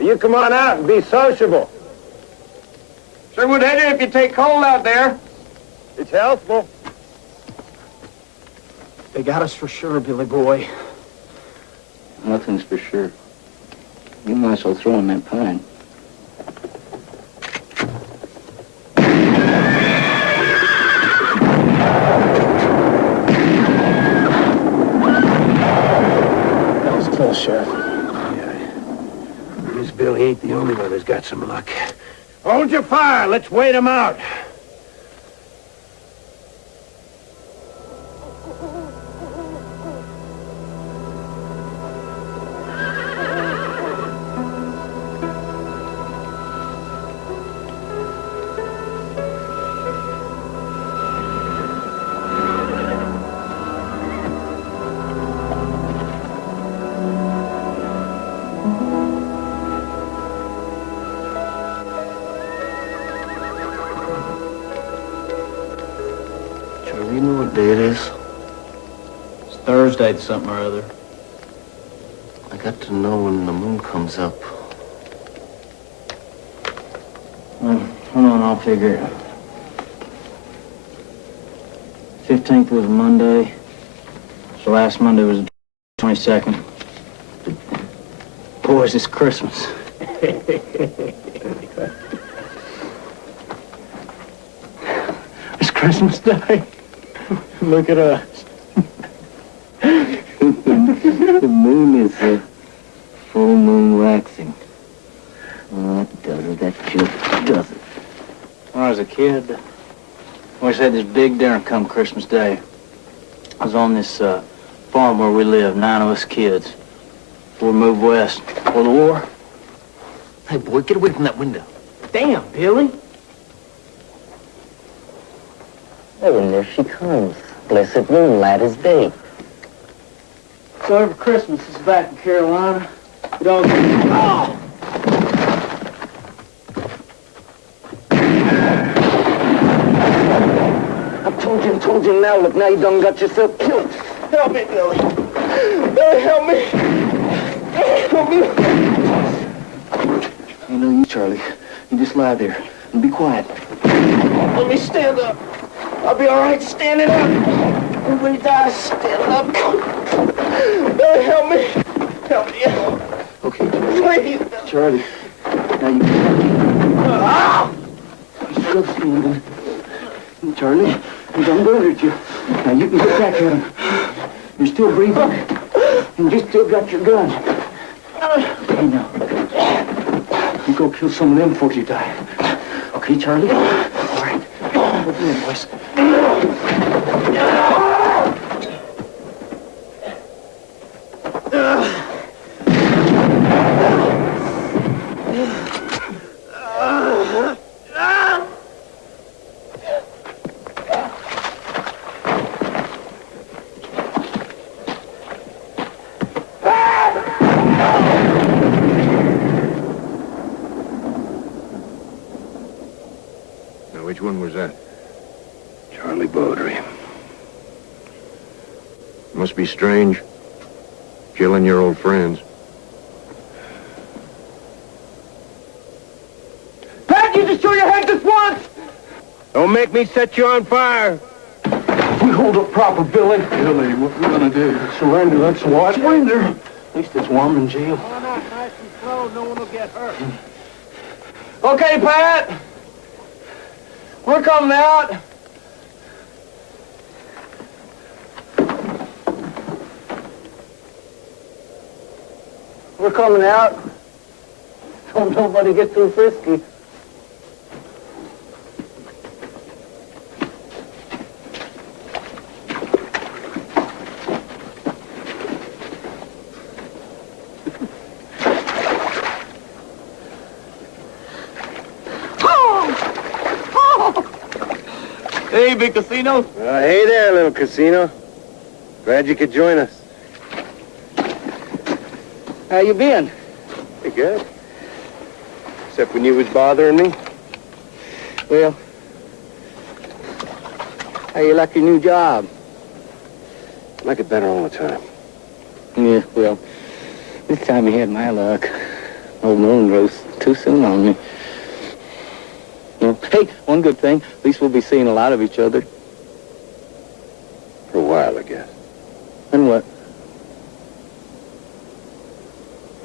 You come on out and be sociable. Sure would hate it if you take cold out there. It's healthful. They got us for sure, Billy boy. Nothing's for sure. You might as well throw in that pine. That was close, Sheriff. Guess Billy ain't the only one who's got some luck. Hold your fire. Let's wait him out. You know what day it is? It's Thursday, something or other. I got to know when the moon comes up. Hold on, I'll figure it. 15th was a Monday. So last Monday was the 22nd. Boys, it's Christmas. It's Christmas Day. Look at us. The moon is a full moon waxing. Oh, that does it. That just does it. When I was a kid, I always had this big dinner come Christmas Day. I was on this farm where we lived, 9 of us kids. We moved west for the war. Hey, boy, get away from that window. Damn, Billy. Oh, and there she comes. Blessed moonlight is day. So every Christmas is back in Carolina. We don't... Oh! I told you now. Look, now you done got yourself killed. Help me, Billy. Billy, help me. Help me. Ain't no use, Charlie. You just lie there and be quiet. Let me stand up. I'll be all right standing up. Everybody dies standing up. Billy, help me. Help me. Okay. Please. Charlie. Now you... Ah! You're still standing. Charlie, he's gonna hurt you. Now you can get back at him. You're still breathing. And you still got your gun. Okay, now. You go kill some of them before you die. Okay, Charlie? All right. Open your voice. Now, which one was that? Charlie Beaudry. Must be strange. killing your old friends. Pat, you just show your head this once! Don't make me set you on fire. We hold up proper, Billy. Billy, what are we gonna do? Surrender, that's what. Surrender? At least it's warm in jail. Oh, not nice and slow. No one will get hurt. Okay, Pat. We're coming out. We're coming out. Don't nobody get too frisky. Hey, big casino. Hey there, little casino. Glad you could join us. How you been? Pretty good. Except when you was bothering me. Well, how you like your new job? I like it better all the time. Yeah, well, this time you had my luck. Old moon rose too soon on me. Well, hey, one good thing, at least we'll be seeing a lot of each other. For a while, I guess. And what?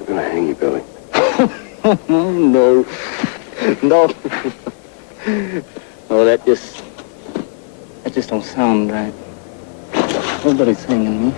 I'm gonna hang you, Billy. Oh, no. No. Oh, that just don't sound right. Nobody's hanging me.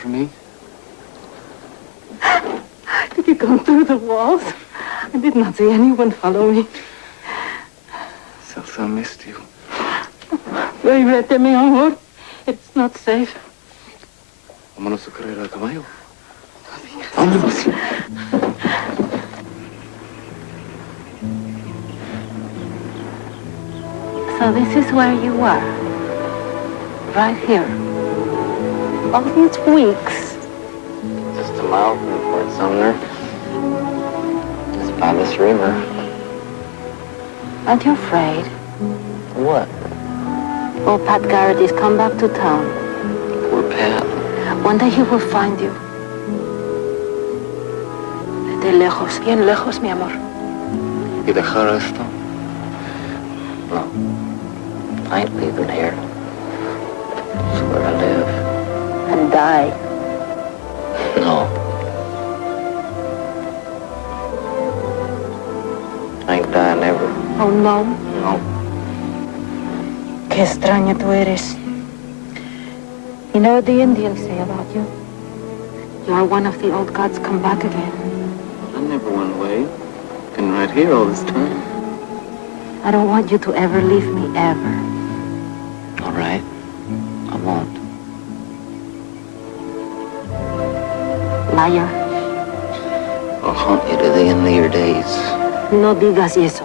For me? Did you come through the walls? I did not see anyone follow me. Celso, I missed you. Vete, mi amor. It's not safe. Vámonos a correr al caballo. Vámonos. So this is where you are. Right here. All these weeks. Just a mile from Fort Sumner. Just by this river. Aren't you afraid? What? Oh, Pat Garrett has come back to town. Poor Pat. One day he will find you. De lejos, bien lejos, mi amor. ¿Y dejar esto? No. I ain't leaving here. It's where I live. And die. No. I ain't dying ever. Oh, no. No. Qué extraña tú eres. You know what the Indians say about you? You are one of the old gods come back again. I never went away. Been right here all this time. I don't want you to ever leave me, ever. All right. I won't. Liar. I'll haunt you to the end of your days. No digas eso.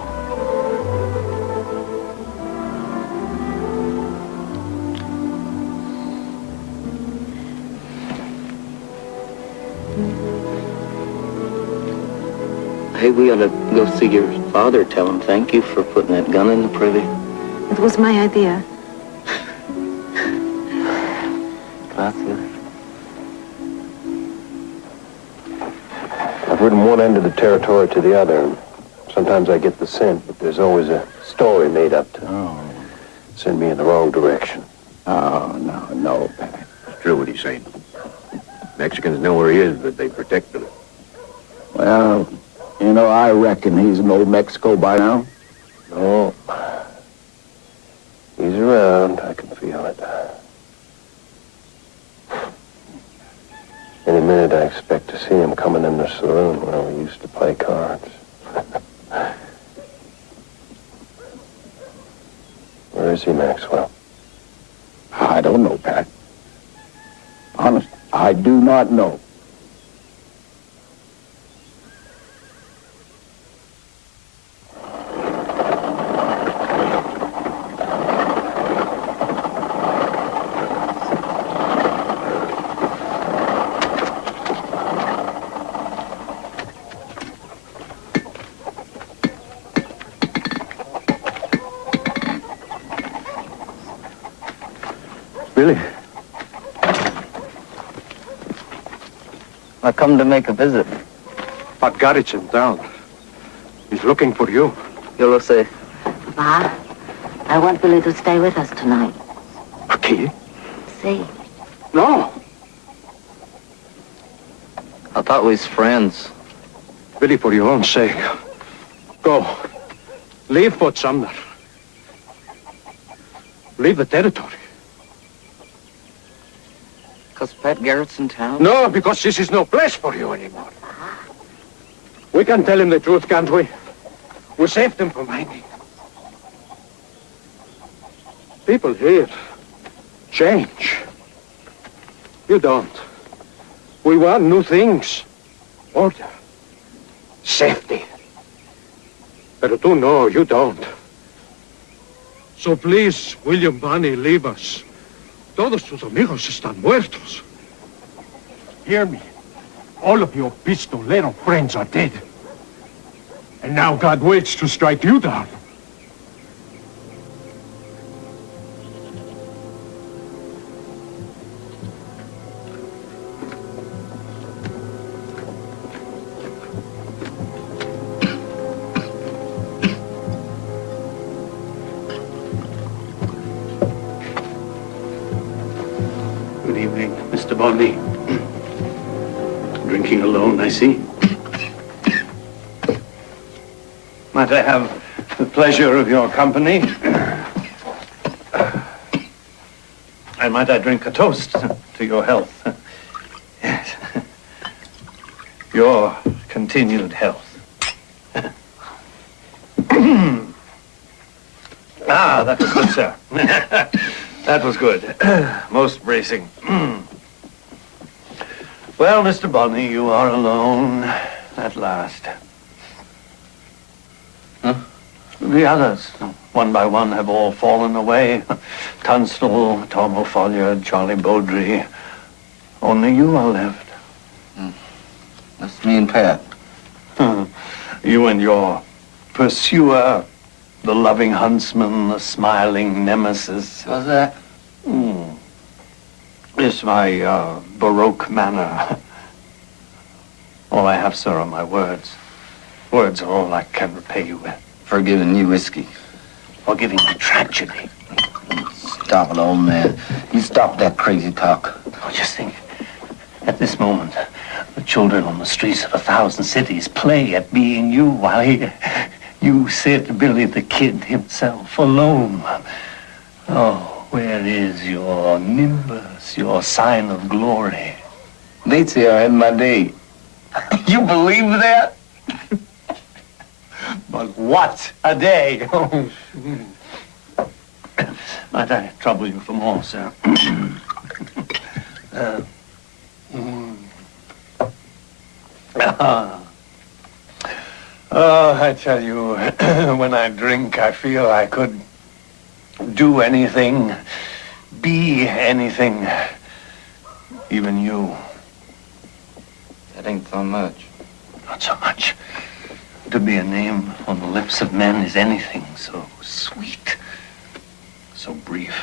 Hey, we ought to go see your father. Tell him thank you for putting that gun in the privy. It was my idea. Gracias. I've ridden one end of the territory to the other. Sometimes I get the scent, but there's always a story made up to send me in the wrong direction. Oh, no, Pat. It's true what he's saying. Mexicans know where he is, but they protect him. Well, you know, I reckon he's in old Mexico by now. No. He's around. I can feel it. Any minute I expect to see him coming in the saloon where we used to play cards. Where is he, Maxwell? I don't know, Pat. Honest, I do not know. Billy. I come to make a visit. But Garrett's in town. He's looking for you. Yo lo sé. Papa, I want Billy to stay with us tonight. Aquí? See? No. I thought we was friends. Billy, for your own sake, go. Leave Fort Sumner. Leave the territory. Because Pat Garrett's in town? No, because this is no place for you anymore. We can tell him the truth, can't we? We saved him from hanging. People here change. You don't. We want new things. Order. Safety. Pero tú no, you don't. So please, William Bonney, leave us. Todos tus amigos están muertos. Hear me. All of your pistolero friends are dead. And now God waits to strike you down. Good evening, Mr. Bonney. Drinking alone, I see. Might I have the pleasure of your company? And might I drink a toast to your health? Yes. Your continued health. Ah, that was good, sir. That was good. Most bracing. Well, Mr. Bonney, you are alone at last. Huh? The others, one by one, have all fallen away. Tunstall, Tom O'Folliard, Charlie Beaudry. Only you are left. That's me and Pat. You and your pursuer, the loving huntsman, the smiling nemesis. What's that? It's my Baroque manner. All I have, sir, are my words. Words are all I can repay you with. For giving you whiskey. For giving me tragedy. Stop it, old man. You stop that crazy talk. Oh, just think. At this moment, the children on the streets of 1,000 cities play at being you, while you sit, Billy the Kid himself, alone. Oh, where is your nimbus, your sign of glory? They say I had my day. You believe that? But what a day! Might I trouble you for more, sir? Oh, I tell you, when I drink, I feel I could do anything, be anything, even you. That ain't so much. Not so much. To be a name on the lips of men is anything so sweet, so brief.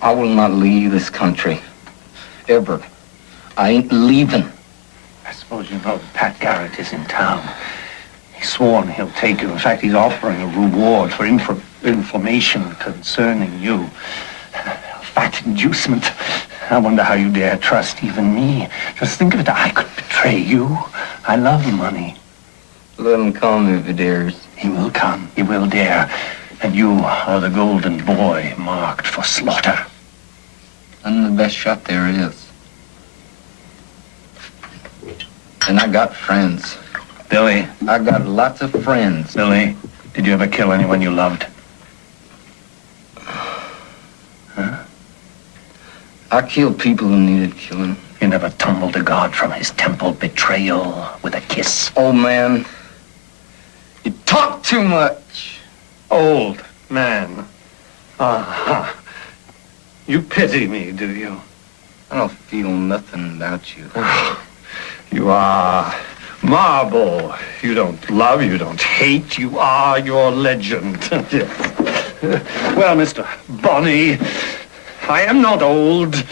I will not leave this country. Ever. I ain't leaving. I suppose you know that Pat Garrett is in town. He's sworn he'll take you. In fact, he's offering a reward for information concerning you. A fat inducement. I wonder how you dare trust even me. Just think of it. I could betray you. I love money. Let him come if he dares. He will come. He will dare. And you are the golden boy marked for slaughter. I'm the best shot there is. And I got friends. Billy. I got lots of friends. Billy, did you ever kill anyone you loved? Huh? I killed people who needed killing. You never tumbled a god from his temple betrayal with a kiss. Old man, you talk too much. Old man. Uh-huh. You pity me, do you? I don't feel nothing about you. You are marble. You don't love, you don't hate. You are your legend. Yes. Well, Mr. Bonney, I am not old.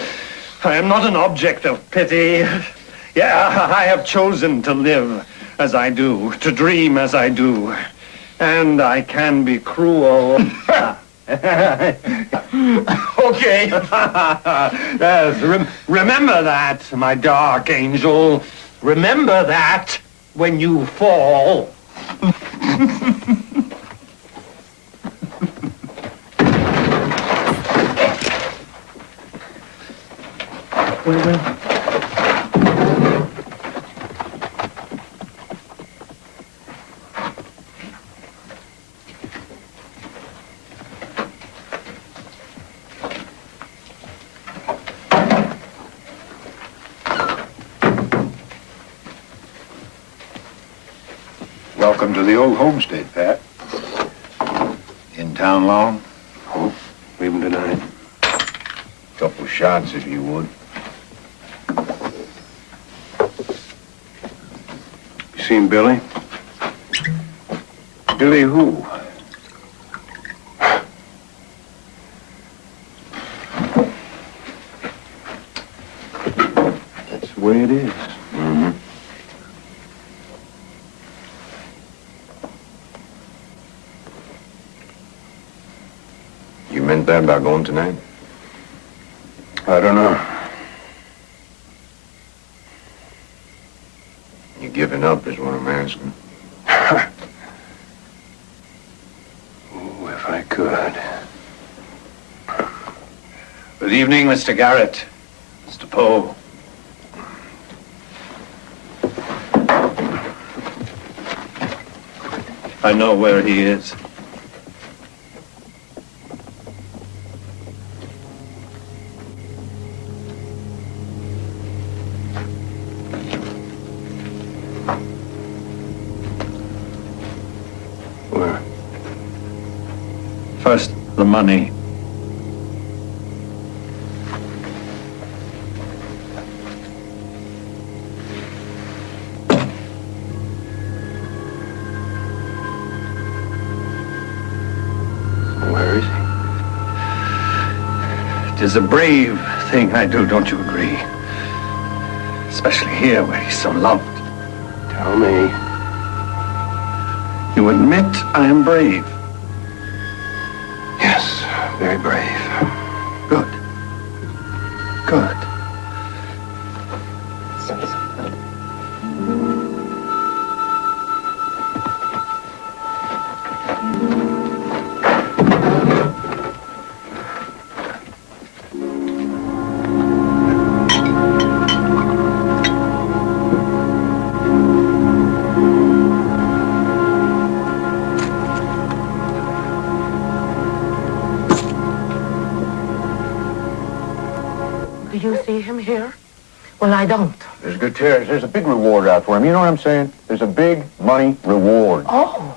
I am not an object of pity. Yeah, I have chosen to live as I do, to dream as I do. And I can be cruel. Okay. Yes, remember that, my dark angel. Remember that when you fall. Welcome to the old homestead, Pat. In town long? Oh, leaving tonight. Couple shots, if you would. You seen Billy? Billy who? That's the way it is. Mm-hmm. You meant that about going tonight? I don't know. You giving up is what I'm asking. Oh, if I could. Good evening, Mr. Garrett. Mr. Poe. I know where he is. Where? First, the money. Where is he? It is a brave thing I do, don't you agree? Especially here where he's so loved. Tell me. You admit I am brave. Yes, very brave. Good. Good. Do you see him here? Well, I don't. There's a big reward out for him. You know what I'm saying? There's a big money reward. Oh.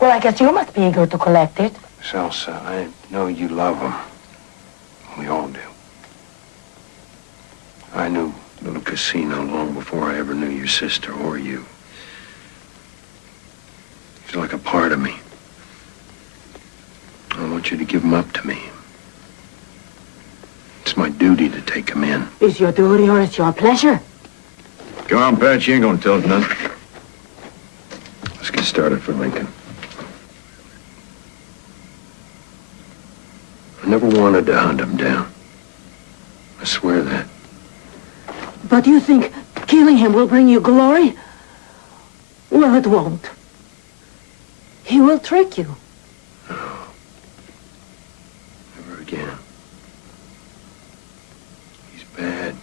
Well, I guess you must be eager to collect it. Salsa, I know you love him. We all do. I knew Little Casino long before I ever knew your sister or you. He's like a part of me. I want you to give him up to me. It's my duty to take him in. Is your duty or is your pleasure? Go on, Pat. You ain't gonna tell us nothing. Let's get started for Lincoln. I never wanted to hunt him down. I swear that. But you think killing him will bring you glory? Well, it won't. He will trick you. Never again. He's bad.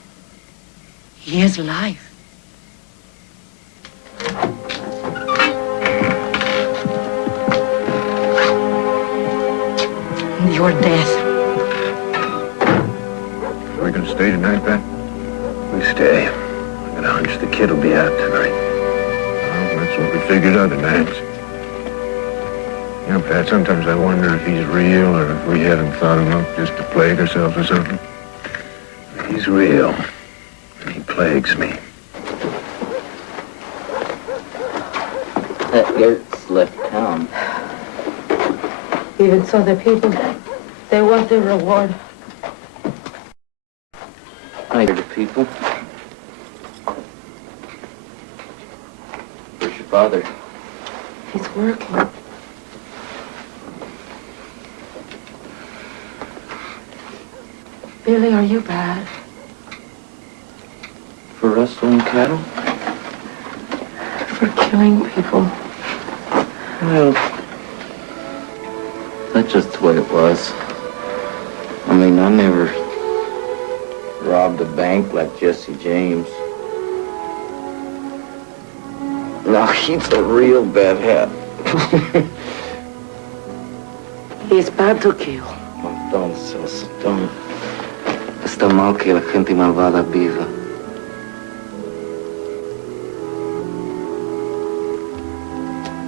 He is life. And your death. Are we gonna stay tonight, Pat? We stay. I got a hunch the kid will be out tonight. Well, that's what we figured other nights. You know, Pat, sometimes I wonder if he's real or if we haven't thought him up just to plague ourselves or something. He's real. And he plagues me. That Garrett's left town. Even so, the people, they want their reward. I hear the people. Where's your father? He's working. Billy, are you bad? For rustling cattle? For killing people? Well, that's just the way it was. I mean, I never robbed a bank like Jesse James. No, he's a real bad hat. He's bad to kill. Entonces, don't. Está mal que la gente malvada viva.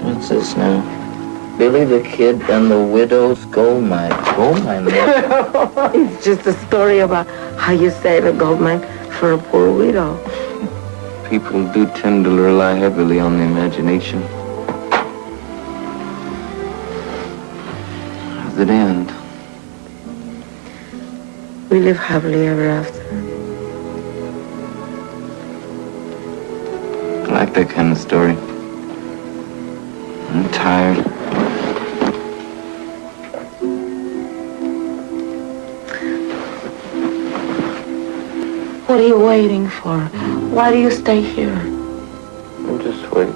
What's this now? Billy the Kid and the Widow's Gold Mine. Gold mine? It's just a story about how you save a gold mine for a poor widow. People do tend to rely heavily on the imagination. How's it end? We live happily ever after. I like that kind of story. I'm tired. What are you waiting for? Why do you stay here? I'm just waiting.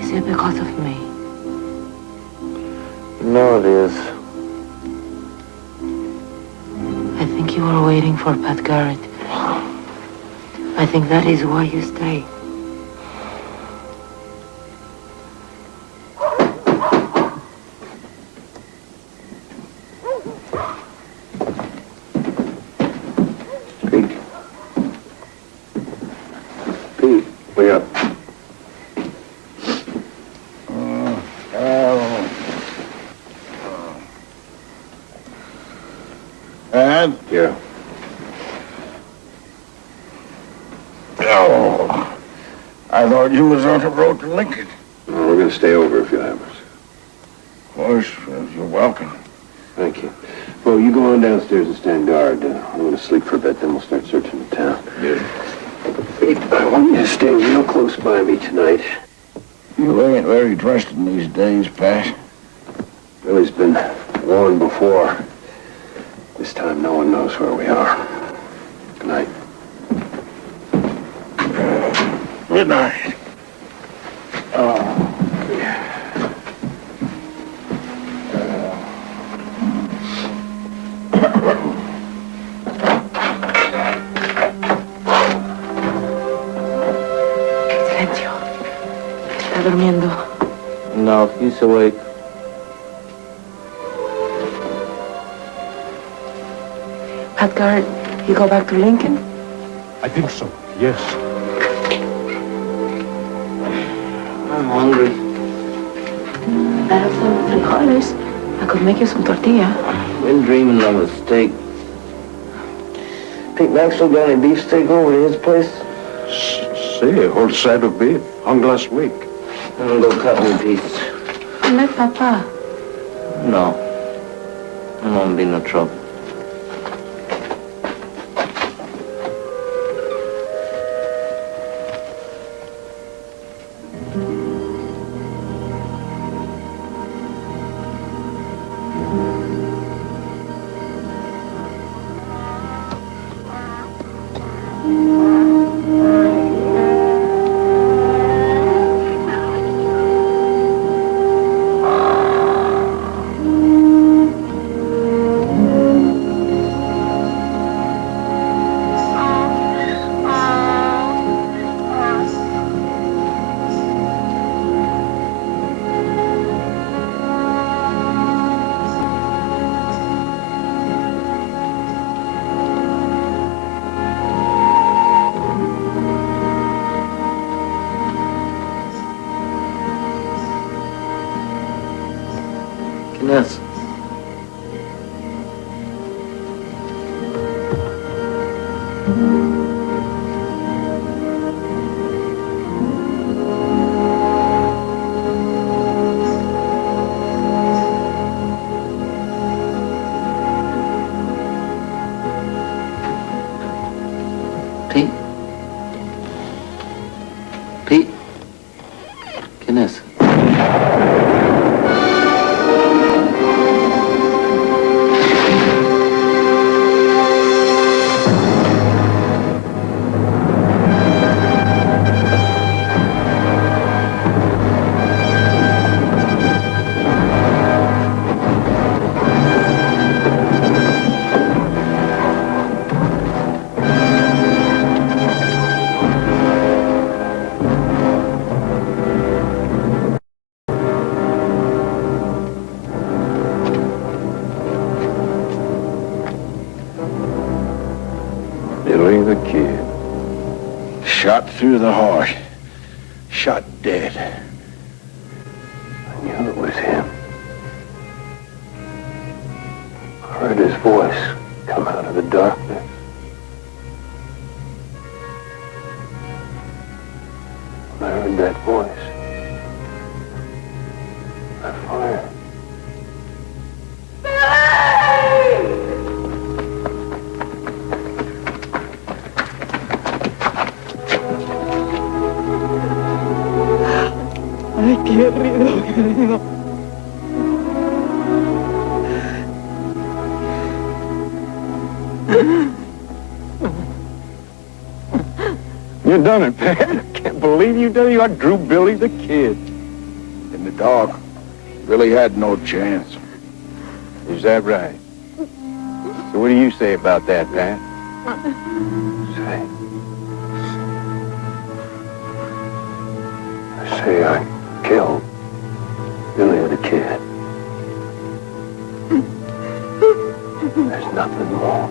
Is it because of me? No, it is. I think you are waiting for Pat Garrett. I think that is why you stay. Pete, wake up. Ed? Yeah. Oh, I thought you was on the road to Lincoln. Well, we're going to stay over a few hours. Of course, you're welcome. Thank you. Well, you go on downstairs and stand guard. I'm going to sleep for a bit, then we'll start searching the town. Yeah. Pete, I want you to stay real close by me tonight. You ain't very trusting these days, Pat. Billy's been warned before. This time, no one knows where we are. Good night. Good night. Silencio. Está durmiendo. No, he's awake. Pat Garrett, you go back to Lincoln? I think so, yes. I'm hungry. I have some frijoles. I could make you some tortilla. Been dreaming of a steak. Pete Maxwell got any beefsteak over to his place? See, a whole side of beef, hung last week. I'm gonna go cut me a piece. Let Papa. No. I won't be no trouble. Yes. Pete? ¿Quién es? Billy the Kid. Shot through the heart. Shot dead. I knew it was him. I heard his voice come out of the darkness. When I heard that voice, I fired. Ay, qué querido. You done it, Pat. I can't believe you done it. You drew Billy the Kid. In the dark, Billy had no chance. Is that right? So what do you say about that, Pat? I say I killed Billy the Kid. There's nothing more.